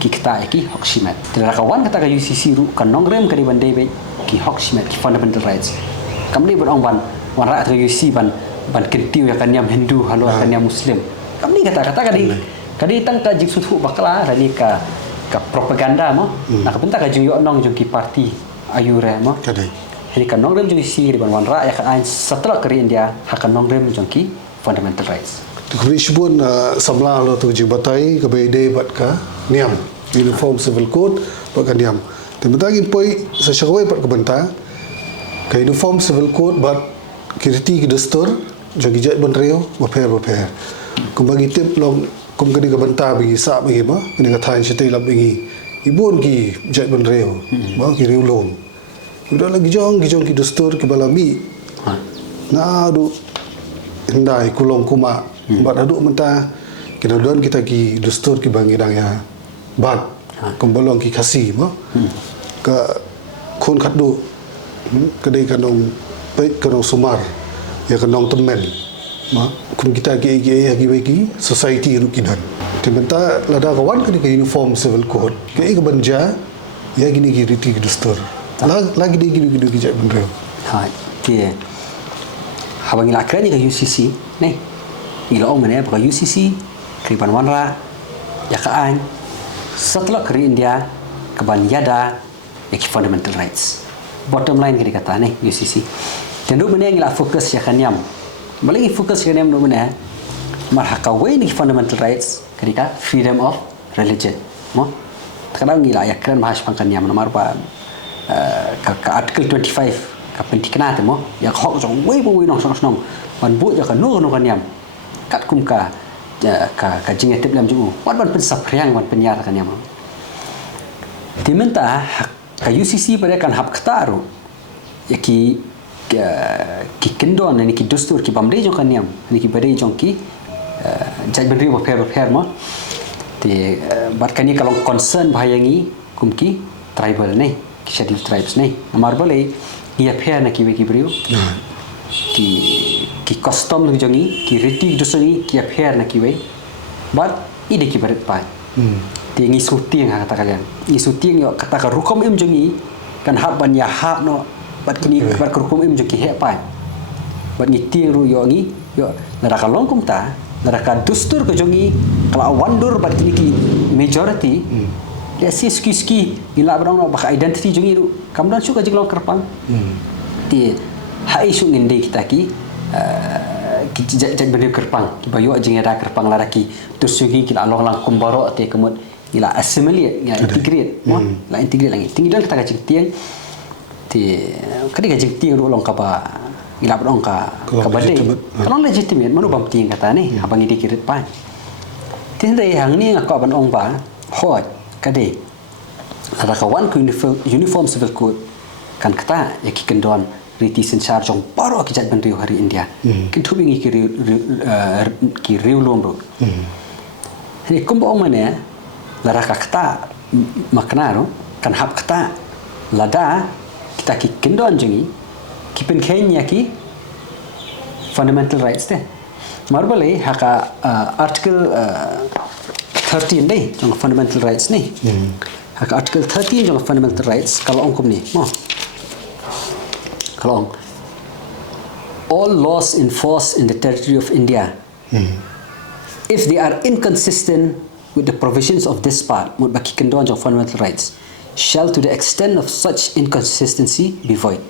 ki kita ki hok shimat tira kawan kata ka UCC ru kan nongrem ka di bandai be ki hok shimat ki fundamental rights kamni berong ban ra ka UCC ban kentiu ya kan yam Hindu halo kan yam Muslim kamni kata kadi tang ka jik sutu bakla rani ka propaganda mo nak bentak ka jung yo nong jung ki parti ayure mo kadi ini kan nongrem jung UCC di ban ra ya kan setelah keri India akan nongrem jung ki fundamental rights Kemudian pun samla lo tu jibatai ke BD bat ka niam uniform civil code bat ka niam. Tementang impoi sesyawai bat ke benta ke uniform civil code bat kiriti ke dastur jagi jat benreo baper. Kum bagi tip long kum kini ke benta bagi sa bagi ba kini ka thain sitai lab bagi ibun ki jat benreo ba ki riulong. Udah lagi jong ki dastur ke balami. Na adu indai kulong kuma bat aduk menta kinadon kita ki dastur ki bangidang ya bat kumbalong ki kasi mo ka khun khaddu kadai kanong baik kanong sumar ya kanong temen ma kum kita ki bagi society ru kidan timenta lada kawan kini ke uniform civil code ke banja ya gini ki riti ki dastur lagi di gini ki jak bendreo dia habang ila keren ke UCC nih ila orang mana pakai UCC Keriban Wanra Yakaan setelah keri India keban yada yaki fundamental rights bottom line kiri kata nih UCC dan dulu mana ila fokus yakan yam balik fokus yakan yam dulu mana marhaka way ni fundamental rights kiri ka freedom of religion mo terkadang ila yakan bahas pangkan yam nomor apa ke article 25 kapan dikenal mo yang hok jong way nong ban bu ja kan no kan yam kat kum ka jing etip lam ju wan pen sapriang wan penyar kan yam dimenta ka UCC pada kan hab ktaru ya ki kendon ni ki dustur ki bamre jong kan yam ni ki bare jong ki jaj benri bo per mo ti bat kan ni kalau concern bahayangi kum ki tribal ni ki scheduled tribes ni nomor boleh ia per na ki brio ki custom ng jongi ki riti dusoni ki affair na ki we but ide ki baret pa ti ngi suting ha kata kalian ngi suting yo kata ka rukom im jongi kan hab ban ya hab no bat kini bar rukom im jongi he pa bat ngi ting ru yo nada ka longkum ta nada ka dustur ke jongi kala wandur bat kini ki majority dia ski ila brang no baka identity jongi ru kamdan suka jiglong kerpang ti hai su ngende kita ki jaj benda kerpang ki bayu ajing ada kerpang laraki tusugi ki Allah lang kumbaro te kemut ila assimilate ya integrate mo la integrate lagi tinggi dan kita kajing tiang ti kadi kajing tiang ulong ka ba ila brong ka badai kalau legitimate manu bam tiang kata ni abang ide kirit pa tindai hang ni ngako ban ong ba hot kade ada kawan ku uniform civil code kan kata ya ki kendon riti sensar jong paro ki jat bendrio hari India kin thubingi ki riulom ro ni kumbo mana lara kakta maknaro kan hab kata lada kita ki kendon jengi ki pen kenya ki fundamental rights te marbale haka article 13 deh jong fundamental rights ni haka article 13 jong fundamental rights kalau ongkum ni mo kalau all laws enforced in the territory of India if they are inconsistent with the provisions of this part mut baki kendon of fundamental rights shall to the extent of such inconsistency be void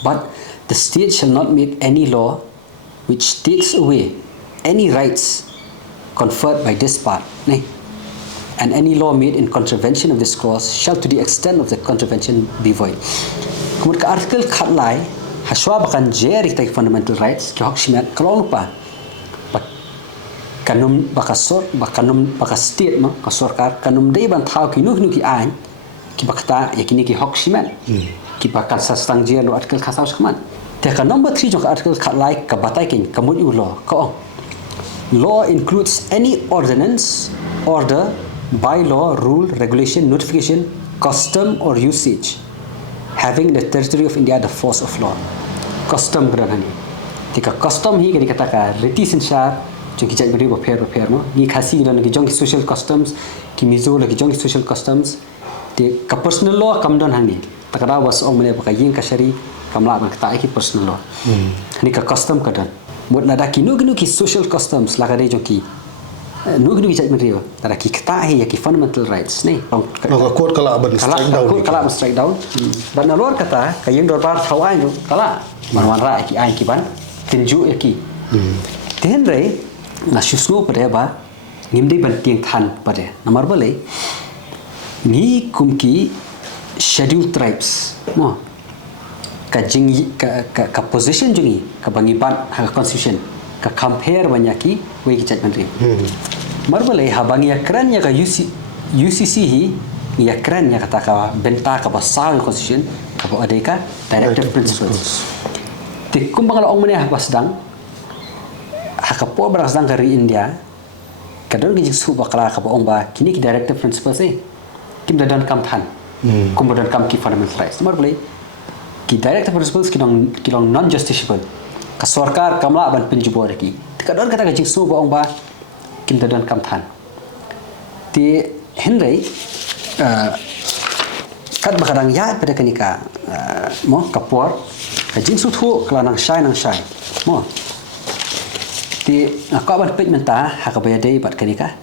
but the state shall not make any law which takes away any rights conferred by this part and any law made in contravention of this clause shall to the extent of the contravention be void. Kemudian ke artikel khatlai haswa bahkan jeri tak fundamental rights ki hak simat kalau lupa kanum bakasor bakanum bakas state ma kasorkar kanum dei ban thau ki nuh ki an ki bakta yakini ki hak simat ki bakal sastang jer no artikel khasau skman te ka number 3 jok artikel khatlai ka batai kin kamut law ko law includes any ordinance order bylaw rule regulation notification custom or usage having the territory of India the force of law custom berani tika custom hi kadi kata ka reti sensar jo ki jai beri repair mo ni khasi dan ki jong ki social customs ki mizo lagi jong ki social customs te ka personal law kam don hani takada was ong mene pakai yin kasari kamla ban kata ki personal law ni ka custom kadan mut nada ki nu ki social customs la kade jo ki nu jai beri nada ki kata hi ya ki fundamental rights ni Maka kuat kalau abang strike down. Kalau strike down. Dan luar kata, kayang dorbar thawai tu, kala manwan ra ki ai ki ban tinju ya ki. Tin re Nasyusno pada ba ngimdei bantiang than pada. Nomor boleh ni kumki scheduled tribes. Mo. Ka jing ka position jungi ka bangiban ha constitution ka compare banyaki we ki judgment ri. Marbale ha bangi akran ya ka UCC hi ya akran ya kata ka benta ka pasal constitution ka adeka directive principles. Ti kumbang ong mene ha pasdang ha ka po barasdang ka ri India kadon gi su bakala ka ong ba kini ki directive principles kim da dan kam than kum dan kam ki fundamental rights. Marbale ki directive principles kilong non justiciable ka sarkar kamla ban pinjubo ki kadon kata ka jing su ba ong ba kim da dan kam than ti henry kat bakadang ya pada kenika mo kapor ka jing su thu kala nang shai mo ti ka ban pej menta ha ka baya dei bat kenika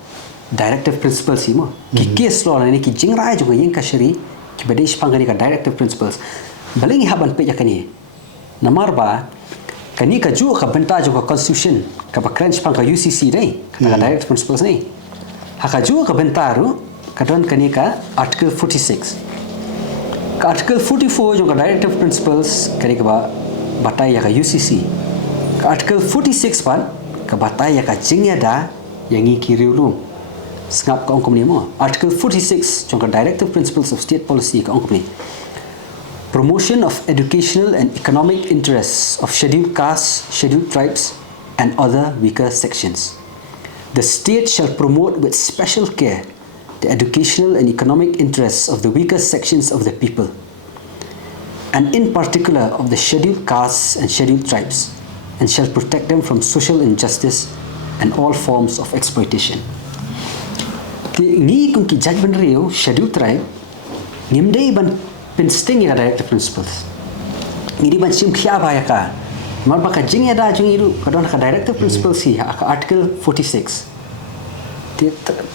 directive principles si mo ki case law ni ki jing rai juga yang ka shari ki bade spang kenika directive principles balingi ha ban pej kani namar ba kani ka ju ka benta juga constitution ka ba crunch pang ka UCC dei ka directive principles ni ha ka ju ka benta ru kadon kanika article 46 ka article 44 jo ka directive principles kanika ba batai ya ka UCC ka article 46 pan ka batai ya ka jingya da yang kiriu lu sngap ka ongkom ni mo article 46 jo ka directive principles of state policy ka ongkom ni promotion of educational and economic interests of scheduled castes, scheduled tribes and other weaker sections. The state shall promote with special care the educational and economic interests of the weaker sections of the people, and in particular of the scheduled castes and scheduled tribes, and shall protect them from social injustice and all forms of exploitation. Ni kung ki judgment rio scheduled tribe ngimdei ban pensting ya directive principles. Ngidi ban sim khia ba ya ka mar ba ka jing ya da jung iru kadon ka directive principles si ka article 46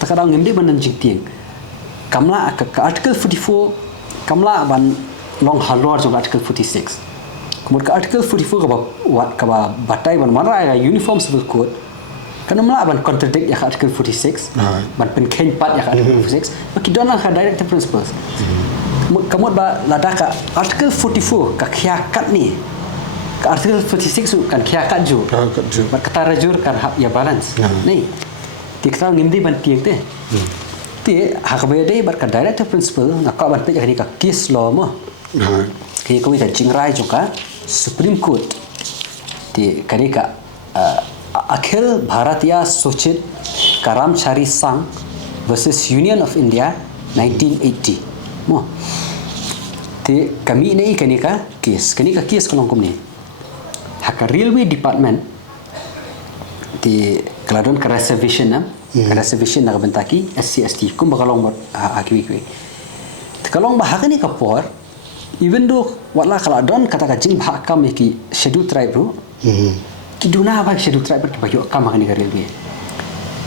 takadang ngimdi ban jing tiang kamla ka article 44 kamla ban long halor jo article 46 kemudian ka article 44 ka ba batai ban mara ya uniform civil code kana mala ban contradict ya article 46 ban pen ken pat ya article 46 maki dona ka directive principles kemudian ba ladaka article 44 ka khia kat ni ka article 46 kan khia kat ju ba kata rajur kan ya balance ni kita ngimdi ban tiang te ti hakabaya dei bar ka directive principle na ka ban pe ni ka case law mo ki ko ita jingrai juga supreme court ti kari ka akhil bharatiya sochit karamchari sang versus union of india 1980 mo ti kami nei kani ka case kolong kom ni haka railway department ti keladon ke reservation reservation nak bentaki SC/ST kum bakalong akiwi kalong bahak ni kapor even though wala keladon kata kajing bahak kam ki scheduled tribe ru ki duna ba scheduled tribe ki bayo kam ni garil bi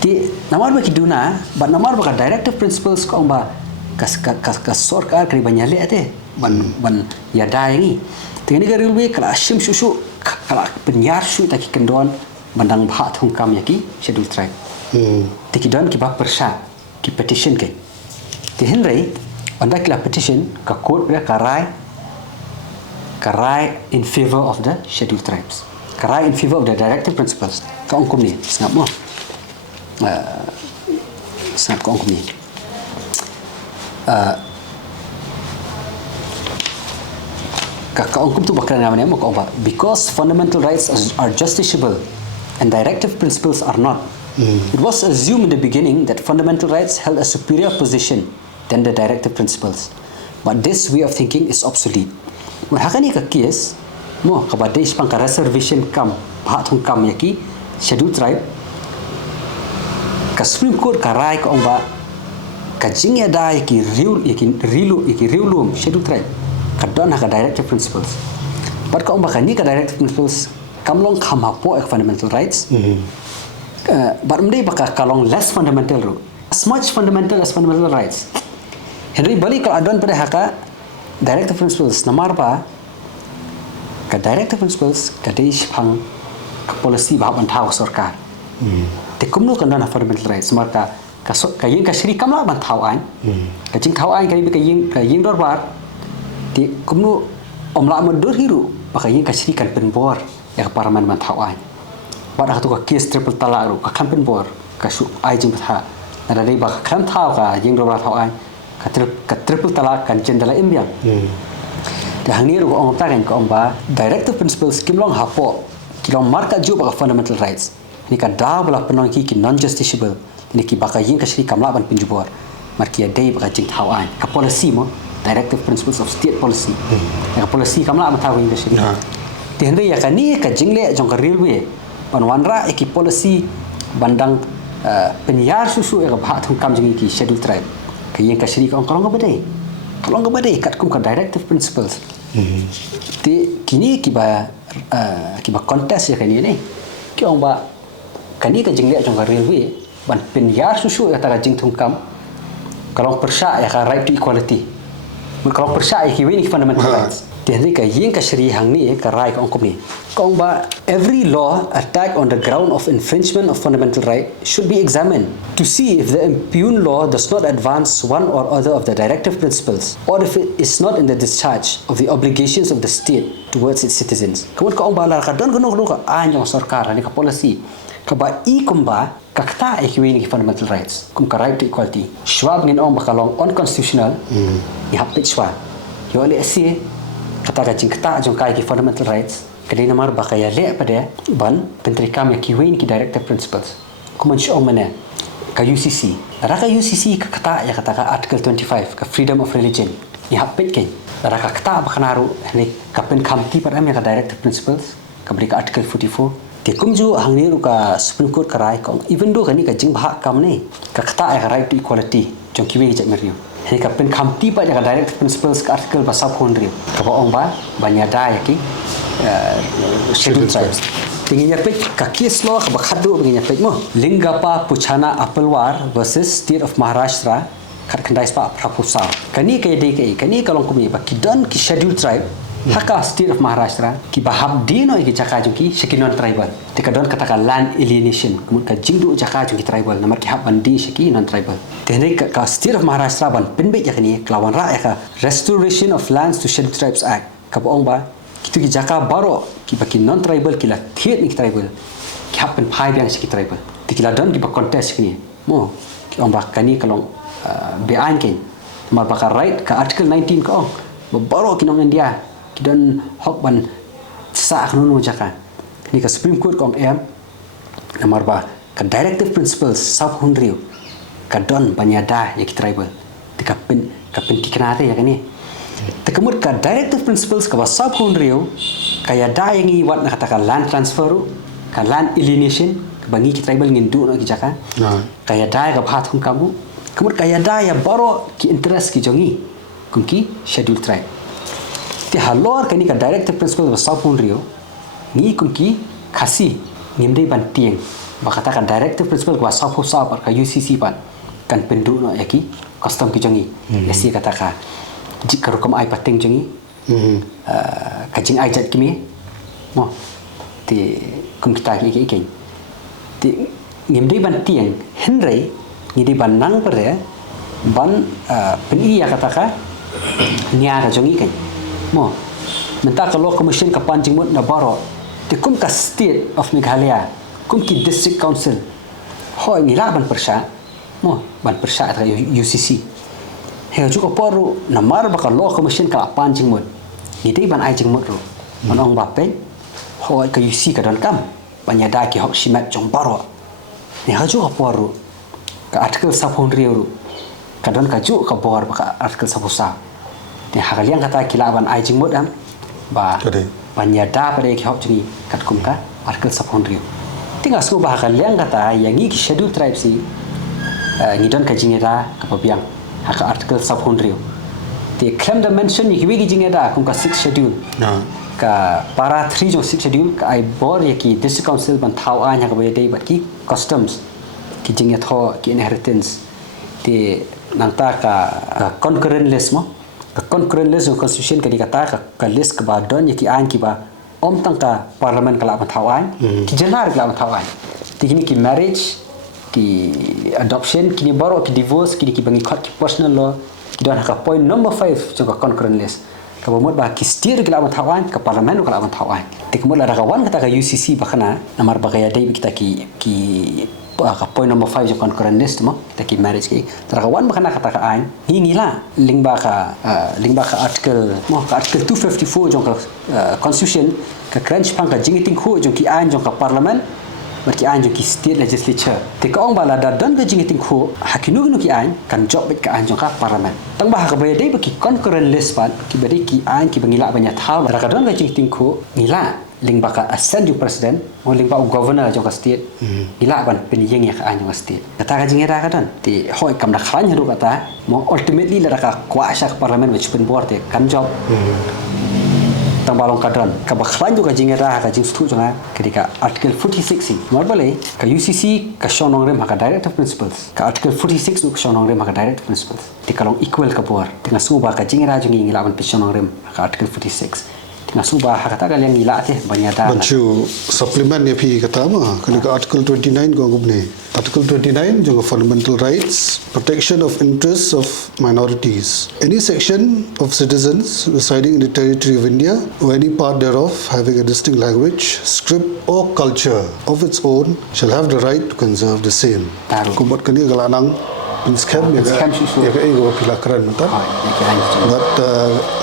ti namar ba ki duna ba namar ba directive principles ko ba kas sarkar kri banyale ate ban ya dai ni ti ni garil bi kala shim shushu kala penyar shu ta ki kendon bandang bahat hong kam yaki scheduled tribe tikidon ki ba persat ki petition ke ti henry anda kila petition ka court ya karai in favor of the scheduled tribes karai in favor of the directive principles ka ongkom ni snap mo snap ka ongkom ni ka ongkom tu bakal namanya mo ka because fundamental rights are justiciable and directive principles are not. It was assumed in the beginning that fundamental rights held a superior position than the directive principles. But this way of thinking is obsolete. Hakani ka case mo kabade pang ka reservation kam bahatung kam yaki scheduled tribe ka Supreme Court ka rai ka ongba ka jingya da yaki rilu scheduled tribe ka don ka directive principles. But ka ongba ka ni ka directive principles kamlong kamapo ek fundamental rights but mdei baka kalong less fundamental ru as much fundamental as fundamental rights henry bali ka adon pada haka directive principles namar ba ka directive principles ka deish phang policy ba ban thau sarkar te kumno kan dan fundamental rights marka ka yin ka shri kamla ban thau an ka jing thau an ka yin dor bar te kumno omla ma dor hiru maka yin ka shri kan pen bor ya parliament ban thau an pada tu ka case triple talak ru ka kan pen bor ka su ai jing tha na dei ba kan thau ka yin dor bar thau an ka triple talak kan jendala imbiang te hangni ru ong ta kan ko ong ba directive principles kimlong hapo kilong marka ju ba fundamental rights ni ka da bala penong ki non justiciable ni ki baka yin ka shri kamla ban pinjubor marki dei baka jing thau an ka policy mo directive principles of state policy ka policy kamla ban thau yin ka shri te hende ya ka ni ka jingle jong ka railway ban wanra ki policy bandang penyar susu ya ka bha thung kam jing ki schedule tribe ka yin ka shri ka ong kalong ka bade kat kum ka directive principles te kini ki ba contest ya ka ni ki ong ba kani ka jingle jong ka railway ban penyar susu ya ta jing thung kam kalong persya ya ka right to equality mun kalong persya ya ki weni fundamental rights then ka yin ka shri hang ni ka rai ka ongkom ni kong ba every law attack on the ground of infringement of fundamental right should be examined to see if the impugned law does not advance one or other of the directive principles or if it is not in the discharge of the obligations of the state towards its citizens kamun ka ong ba lar ka don ka anyong sarkar ni ka policy ka ba i kumba kakta e kiwini ki fundamental rights kum ka right to equality schwab ngin ong bakalong unconstitutional ni hapit schwa yo le si kata ka jingkta jong kai ki fundamental rights kali namar bakaya le pada ban pentri kam ya kiwini ki directive principles kuman syo mana ka UCC raka UCC ka kata ya kata ka article 25 ka freedom of religion ni hapit ken raka kata bakanaru ni ka pen khamti par am ya ka directive principles ka beri ka article 44 te kumju hangni ru ka Supreme Court ka rai kong even do kani ka jing bha kam ni ka kata ya right to equality jong kiwi jak meriu he ka pen khamti pa ya ka directive principles ka article ba sab khon riu ka ba ong ba banyada ya ki scheduled tribes tingin ya pek ka case law ka ba khadu tingin ya pek mo lingapa puchana apelwar versus state of Maharashtra khat khandai spa prapusa kani ka dei kai kani kalong kumi ba kidan ki scheduled tribe haka state of Maharashtra ki bahab dino ki jaka juki sekinon tribal tika don kata land alienation kemun ka jingdu jaka juki tribal namar ki hab bandi seki non tribal tene ka state of Maharashtra ban pinbe yakni klawan ra ya ka restoration of lands to scheduled tribes act ka boong ba kitu ki jaka baro ki baki non tribal ki la thiet ni tribal ki hab pen phai biang seki tribal tikila don ki ba contest ni mo ki ong ba kani kalong bean ken mar bakar right ka article 19 ka ong baro kinong India dan hok ban sa khunu jaka ni ka Supreme Court kong em namar ba ka directive principles sab hunriu ka don banyada ya ki tribal ka pen tiknate ya kani tekamut ka directive principles ka ba sab hunriu ka ya da yang i wat na kata ka land transfer ka land alienation ka bangi ki tribal ngindu no ki jaka ka ya da ka phat hum kamu kamut ka ya da ya baro ki interest ki jongi kumki scheduled tribe ti halor kani ka directive principle ba sapun rio ni kumki khasi nimdei ban tieng ba kata ka directive principle ba sapu sa par ka UCC ban kan pendu no yaki custom ki jongi esi kata ka jikaru kam ai pateng jongi ka jing ai jat kimi mo ti kum kita ki ki ti nimdei ban tieng henrei ni di ban nang pare ban peni ya kata ka nya ka jongi kan mo menta ka law commission ka panjing mut na baro te kum ka state of Meghalaya kum ki district council hoi ni la ban persya mo ban persya ta UCC he ju ko poru na mar ba ka law commission ka panjing mut ni dei ban ai jing mut ro manong ba pe hoi ka UC ka don kam banyada ki hok simat jong baro ni ha ju ko poru ka article sapon riu ka don ka ju ka bor ba ka article sapusa ni hakaliang kata kilaban ai jing mut am ba banyada pada ki hok jini kat kum ka article sapon riu tinggal su ba hakaliang kata yang i ki scheduled tribe si ni don ka jingera ka pabiang haka article sapon riu ti claim the mention ni ki wi jingera kum ka 6 schedule ka para 3 jong 6 schedule ka ai bor ya ki district council ban thau a nya ka be dei ba ki customs ki jinget ho ki inheritance ti nangta ka concurrent list mo ka concurrent list of constitution ka dikata ka list ka ba don ya ki an ki ba om tang ka parliament ka la ban thau an ki jenar ka la ban thau an ti ni ki marriage ki adoption kini baru ki divorce kini ki bangi ki personal law ki don haka point number 5 jong concurrent list ka bomot ba ki steer ki lawan tawan ka parlimen ka lawan tawan tik mo la kawan kata ka UCC bakana namar bagaya dai kita ki ka point number 5 jong concurrent list mo kita ki marriage ki kawan bakana kata ka ain hingila lingba ka article 254 jong constitution ka crunch pang ka jingiting khu jong ki ain jong ka parlimen berki an jo ki state legislature te ka ong bala da dan ke jingiting khu hakinu ki an kan job bet ka an jong ka parliament tang ba ka bayadai baki concurrent list pat ki bari ki an ki bangila banyak thal ra ka don ka jingiting khu ngila ling ba ka ascend ju president o ling ba governor jong ka state ngila ban pen yeng ya ka an jong state kata ka jingira ka don ti hoi kam da khan hadu kata mo ultimately la ka kuasa ka parliament which pen board te kan job tang balong kadran ka bakhlan juga jingira ka jing stu jonga ketika article 46 si normally ka UCC ka shonong rem ka directive principles ka article 46 ka shonong rem ka directive principles ti kalong equal ka por tinga suba ka jingira jongi ngilawan pi shonong rem ka article 46 tinga suba ha kata kalian ngila te banyada banchu supplement ya pi kata ma ketika article 29 ko gubne article 29 jonga fundamental rights protection of interests of minorities any section of citizens residing in the territory of India or any part thereof having a distinct language script or culture of its own shall have the right to conserve the same kumbat kani galanang scam ya ka ego pilakran mata but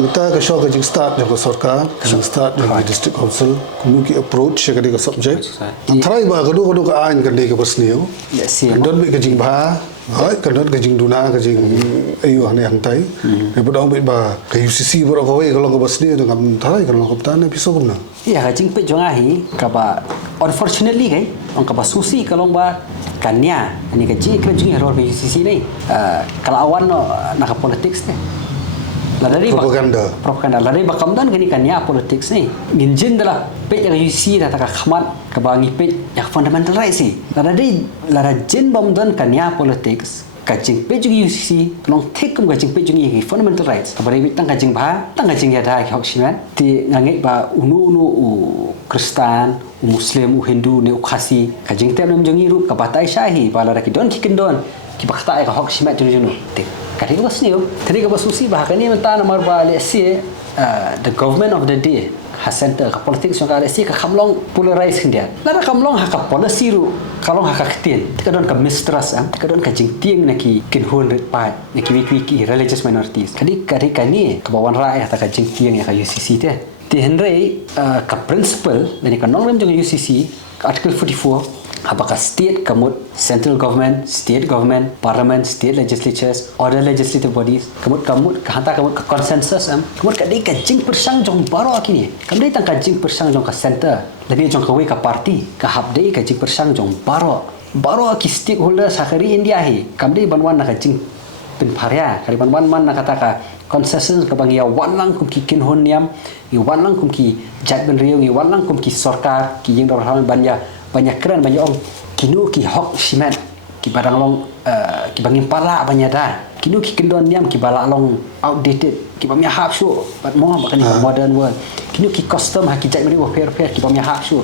mita ka show ka jing start jong sarkar ka start jong district council kumuki approach ka ka subject antrai ba kadu ka an ka dei ka basniu don be ka jing ba hai ka don ka jing duna ka jing ayu ane hantai e bodong be ba ka UCC boro ka we ka long ka basniu jong kam thai ka long ka tan episode kumna ya ka jing pe jong ahi ka ba unfortunately kai ong ka ba susi ka long ba kanya ani ka ji kerja role di UCC ni kalau awan nak politics ni ladari propaganda ladari bakam dan kini kanya politics ni ginjin dalah pe yang UCC dah tak khamat ke bangi pe yang fundamental rights ni ladari ladajin bam dan kanya politics kajing pe juga UCC long take kum kajing pe juga fundamental rights kabari tang kajing tang kajing ya dah hok siman ti ngangit ba unu Kristen, Muslim, Hindu, ni ukasi kajing tem nam jongi ru ka batai shahi bala ki don ki kendon ki bakta ka hok simat junu tik kari ko sniu tadi ka basusi bah kani menta namar ba le si the government of the day ha center ka politics ka le si ka khamlong polarize dia la khamlong ha ka policy ru kalong ha ka ktien ka don ka mistrust ka don ka jing tieng na ki kin hon rit pa na ki religious minorities kadi kani ka bawan rakyat ta ka jing tieng ya ka UCC te ti henry ka principle dari ka nongrem jong UCC ka article 44 apakah state kamut central government state government parliament state legislatures other legislative bodies kamut kahanta kamut ka consensus kamut ka dei ka jing persang jong baro akini kamdei tang ka jing persang jong ka center lebih jong ka we ka party ka habdei ka jing persang jong baro ki stakeholders hakari India hi kamdei banwan na ka jing pin pharia kali banwan man na kata ka consensus ka bang ya wanlang kum ki kin hon niam i wanlang kum ki jat ben riu i wanlang kum ki sarkar ki yeng dor banyak keren banyak ong kinu ki hok simat ki barang long ki bangin pala banyak dah kinu ki kendon niam ki bala long outdated ki bamya hap shu but mo bakani modern world kinu ki custom ha ki jat ben riu fair ki bamya hap shu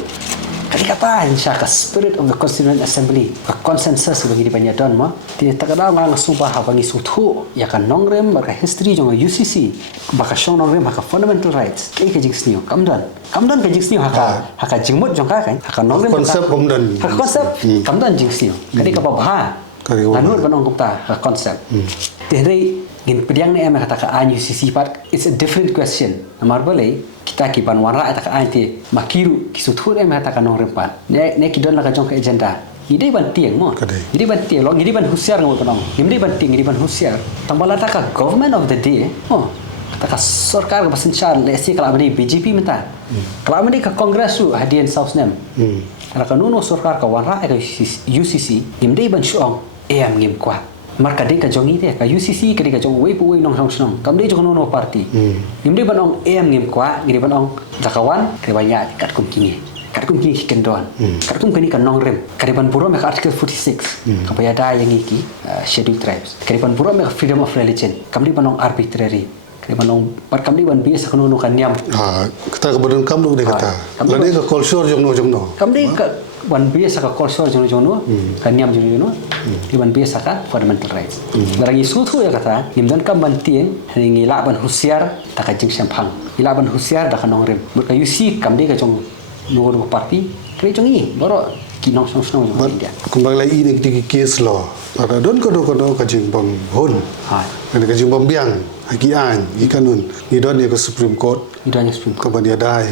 kali kata insya ka spirit of the constituent assembly ka consensus bagi di banyak don mo ti takada ngang suba ha bangi suthu ya kan nongrem ka history jong UCC baka shong nongrem ha ka fundamental rights kai ka jingsniu kamdan ka jingsniu ha ka jingmut jong ka kan ha ka nongrem konsep kamdan ha konsep kamdan jingsniu kadi ka ba lanut banong kumta ha konsep ti hari ngin pediang ni kata ka UCC part it's a different question namar boleh kita ki banwan ra ta ka anti makiru ki suthu em ta ka nong rempan ne ki don la ka jong ka agenda ide ban tieng mo ide ban tieng lo ide ban husiar ngol kanong ide ban tieng ide ban husiar tambala ta ka government of the day ta ka sarkar ka basenchar le si kala bani BJP menta kala bani ka congress su hadian south nem kala kanuno sarkar ka wan ra ka UCC ide ban shuang ngim kwa marka dei ka jongi te ka UCC ka dei ka jong wei pu wei nong hong snong kam dei jong no party nimdei banong ngim kwa ngiri banong jakawan ke banyak kat kum kini kendon kat kum kini kan nong rem ka ban buro me ka article 46 ka ya da yang iki scheduled tribes ka ban buro me freedom of religion kam dei banong arbitrary ka banong par kam dei ban biasa kan no kan niam kita kemudian kam lu dei kata la dei ka culture jong no kam dei ka wan biasa ka culture jono kan niam jono di wan biasa ka fundamental rights barang isu tu ya kata nimdan ka mantin ngi la ban husiar ta ka jing sampang ila ban husiar da ka nong rem ka yusi kam de ka jong no parti kre jong i boro kinong song India kembali lagi ini di case law ada don kono ka jing bang hon ha dan ka jing bang biang haki an ikanun ni don ke Supreme Court idanya Supreme ka banyada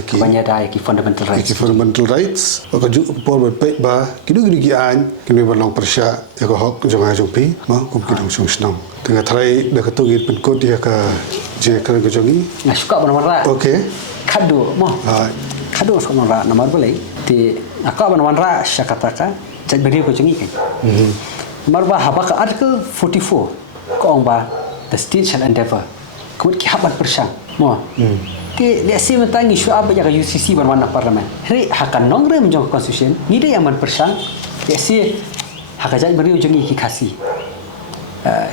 ki fundamental rights ki fundamental rights ka ju por pe ba kidu ki an kini balong persya ya ka hok jong jong pi ma kum kidong sung snong tengah try da ka tugit pen court ya ka je kan ka jongi na suka ban okay kado mo kado so ra namar boleh ti aka ban ra syakataka jaj beri ko jongi kan marba haba ka article 44 ko ong ba the state shall endeavor kut ki haban persang mo ti lesi mentangi isu apa ya UCC berwarna parlimen hei hakan nongrem jong constitution ni dia yang persang lesi hakajai beri ujung ki kasi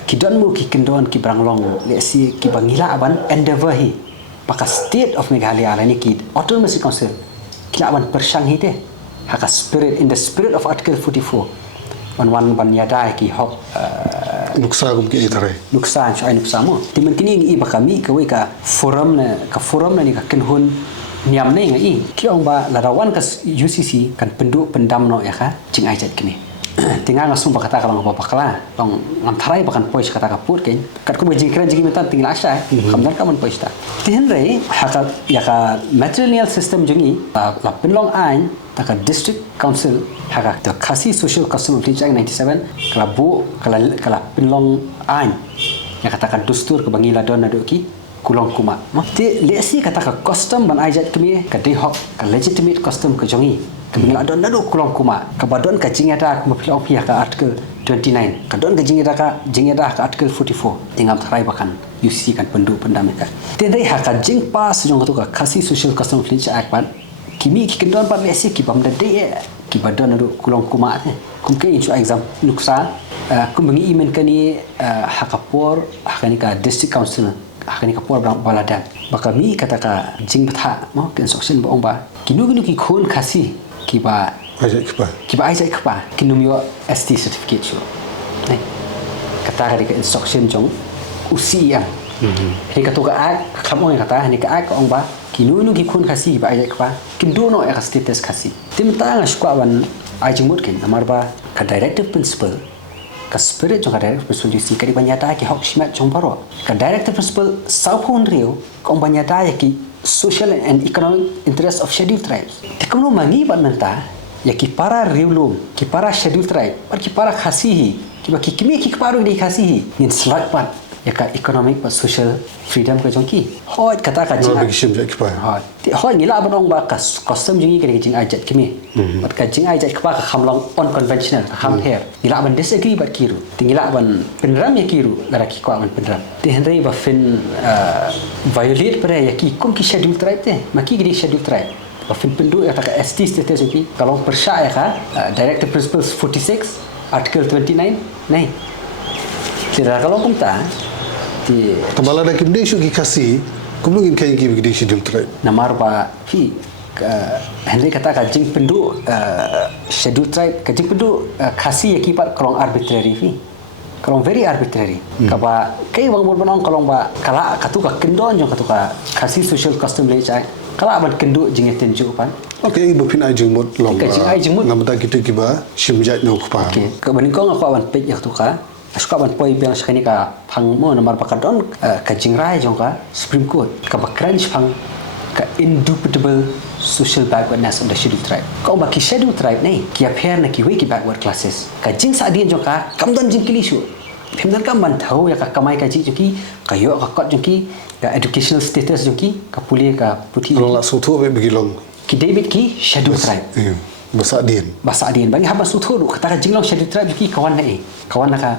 kidon mu ki kendon ki branglong lesi ki bangila aban endeavor hi paka state of Meghalaya ni ki autonomous council ki aban persang hi te haka spirit in the spirit of article 44 wan banyada ki hok nuksa kum ki itare nuksa mo timan kini i bakami ka we ka forum na ni ka kenhun niam nei ngai ki ong ba larawan ka UCC kan pendam no ya ka jing ai jat kini tinggal ngasum bakata kalau ngapa pakala long ngam tharai bakan pois kata ka pur ken kat ko jing kran jing metan tinggal asa khamdan ka man pois ta tin rei haka ya ka matrilineal system jungi la penlong ain taka district council haka the Khasi social custom of 97 kala penlong ain ya katakan dustur ke bangila don adoki kulong kuma ti lesi kata custom ban ajat kemi ka de hok ka legitimate custom ke jongi ke bangila don ado kulong kuma ka badon ka jingata ka pilong pihak ka article 29 ka don ka jingata ka article 44 tingam tharai bakan UC kan pendam ka ti dei haka jing pas jong ka Khasi social custom of Act ban kimi ki kendon pa lesi ki pam dade ki badon ado kulong kuma kum ke insu exam nuksa kum bangi imen kani hakapor hakani ka district council hakani ka por baladan baka mi kata ka jing batha mo construction ba ongba kinu ki khon khasi ki ba ajai khpa kinum yo ST certificate shu nai kata ka instruction jong usi yang he ka to ka khamong kata ni ka ongba kinu ki khon khasi ba ajai khpa kindu no ya status khasi timta nga shkwa wan ajimut ken amarba ka directive principle ka spirit jong ka directive principle si ka banyata ki hok shmat jong paro ka directive principle saupun rio kong banyata ya ki social and economic interest of scheduled tribes tekno mangi ban menta ya ki para riulum ki para scheduled tribe par ki para khasi ki ba ki kimi ki paro di khasi in slot pat ya ka economic but social freedom ka jong ki hoi kata ka jing bagi sim jak pa hoi ngila banong ba ka custom jingi ka jing ajat kimi bat ka jing ajat ka ka khamlong unconventional ka kham her ngila ban disagree bat kiru tingila ban penram ya kiru lara ki ko ban penram te hendrai ba fin violate pare ya ki kum ki schedule tribe te maki gidi schedule tribe ba fin pendu ya ka ST status ki kalau persya ya ka directive principles 46 article 29 nai tidak kalau kumta ti tambala da kimde shu ki Khasi kumlungin kai ki bigdi schedule tribe namar ba fi Henry kata ka jing pendu schedule tribe ka jing pendu Khasi ya ki pat kolong arbitrary fi kolong very arbitrary ka ba kai wang bon bonong kolong ba kala katu ka kendon jong katu ka Khasi social custom le chai kala ban kendu jing tenju pan okay ibu pin ajung mot long ngamata kita ki ba shimjat no khpa okay ka baning ko nga ko ban pej ya tu ka Asuka ban poi biang sekali ka phang mo namar pakadon ka jingrai jong ka Supreme Court ka bakrunch phang ka indubitable social backwardness of the scheduled tribe ka ba ki scheduled tribe nei ki appear na ki we ki backward classes ka jing sa dian jong ka kamdon jing kili shu phimdan ka man thau ya ka kamai ka ji joki ka yo ka kot joki ka educational status joki ka puli ka puti la suthu be bigilong ki David ki scheduled tribe basa dian bagi haba suthu du kata ka jinglong scheduled tribe joki kawan na ka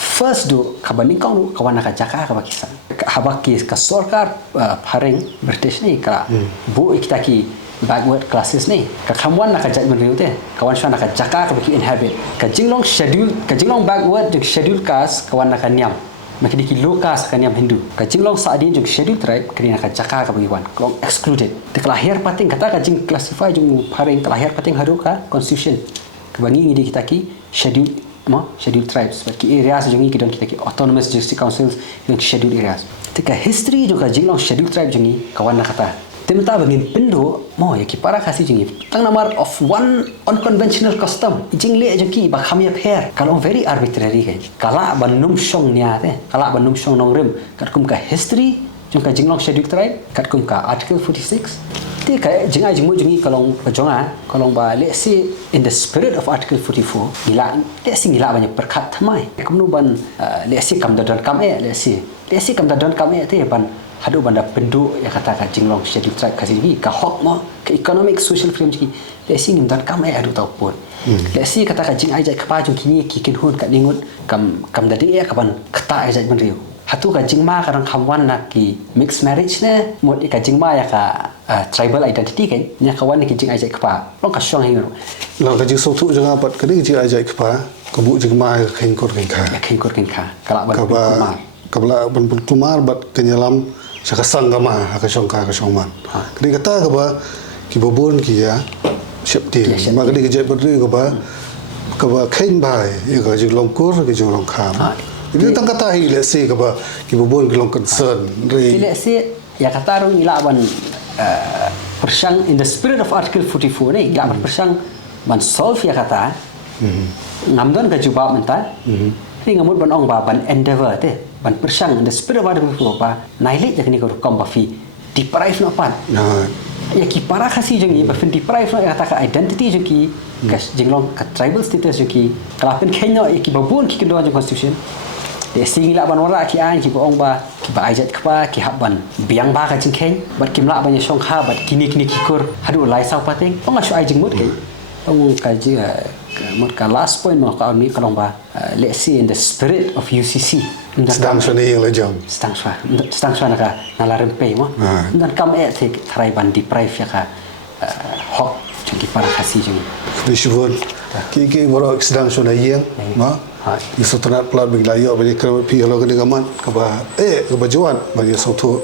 first do kabaning kau do kawan nak jaka ka bakisa haba ki ka sarkar pharing British ni ka bu kita ki backward classes ni ka khamwan nak jat men te kawan shwa nak jaka ka baki inhabit ka jinglong backward the schedule caste kawan nak niam Maka di loka sakaniam Hindu. Kajing long saadin jung schedule tribe kini nak jaka ka bagiwan. Long excluded. Te kelahir pating kata kajing classify jung paring kelahir pating haruka constitution. Kebangi ngidi kita ki schedule tribes. Bagi areas jung kita ki autonomous jurisdiction councils yang schedule areas. Tika history jung kajing long schedule tribe jung kawan nak kata. Temta bangin pendo ya ki para kasih jung tang namar of one unconventional custom jing le jung ki ba khamia pher kalau very arbitrary kan kala banum song nia te kala banum song nong rem kat kum ka history jung ka jinglong schedule tribe kat kum ka article 46 ti ka jingai jingmu jungi kalong pajonga kalong ba le si in the spirit of article 44 gila le si gila banyak perkat thamai kumnu ban le si kam dan kam le si kam dan kam te ban hadu banda penduk yang kata ka jinglong schedule tribe kasih ni ka hok mo ke economic social freedom ji le si ngim dan kam adu tau pun le si kata ka jing ai jai kapa jung kini ki kin hun ka ningut kam dadi ka ban kata ai jai ban riu hatu ka jing ma karang khamwan na ki mixed marriage ne mod ka jing ma ya ka tribal identity kan nya kawan ni ki jing ai jai kapa long ka shong hingu long ka jing so tu jang apat ka ni jing ai jai kapa ka bu jing ma khin kor khin kha kala ban kumar kabla ban kumar bat kenyalam saka sanggama ka shong man kini kata ka ba ki bobon ki ya shep ti ma kini ke jai badri ka ba khin bai ya ka jing long kur ka jing long kham ini tang kata hi le se ka ba ki bobon ki long concern re le se ya kata rung ila ban persang in the spirit of article 44 ni ila ban persang ban solve ya kata ngamdon ka jubab mental ni ngamut ban ong ba ban endeavor te ban persang in the spirit of article 44 ba nailit jak ni ko kom ba fi deprive no pan ya ki para khasi jeng ni ba fin deprive no ya kata ka identity jeng ki kas jenglong ka tribal status jeng ki kalapen kenya ya ki babun ki kedua jeng constitution de singila ban wara ki an ki ong ba ki ba ajat kpa ki habban biang ba ka jeng ken bat kim la ban ya shong kha bat kini ki kur hadu lai sau pateng ong asu ai jeng mut ke ong ka ji mut ka last point no ka ni kalong ba let's see in the spirit of UCC sedang sini yang lejam sedang sana ka nalarim pe mo dan kam te try ban deprive ya ka hok jadi para khasi jeng di shubun ki boro sedang sona yang ma di sutrat plat biglayo bagi kerap pi halo kene gaman ka ba ka bajuan bagi soto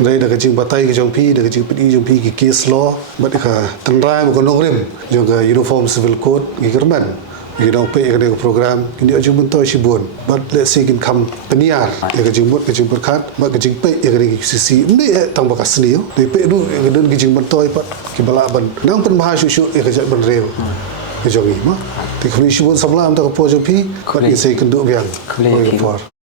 dari dah kecing batai ke jong pi dah kecing pedi jong pi ki case law bat ka tangrai mo kono rim jong ka uniform civil code ki kerman ki dong pe ke program ini ajung bentoy shibun bat let's say kin kam peniar ya kecing mut kecing berkat bat kecing pe ya ke sisi ni tang bakas ni yo de pe du ya den kecing bentoy pat ki bala ban nang pen maha shushu ya ke jat ban rew ke jong ni ma te khri shibun samlam ta ko jong pi ko ni sei kendu biang ko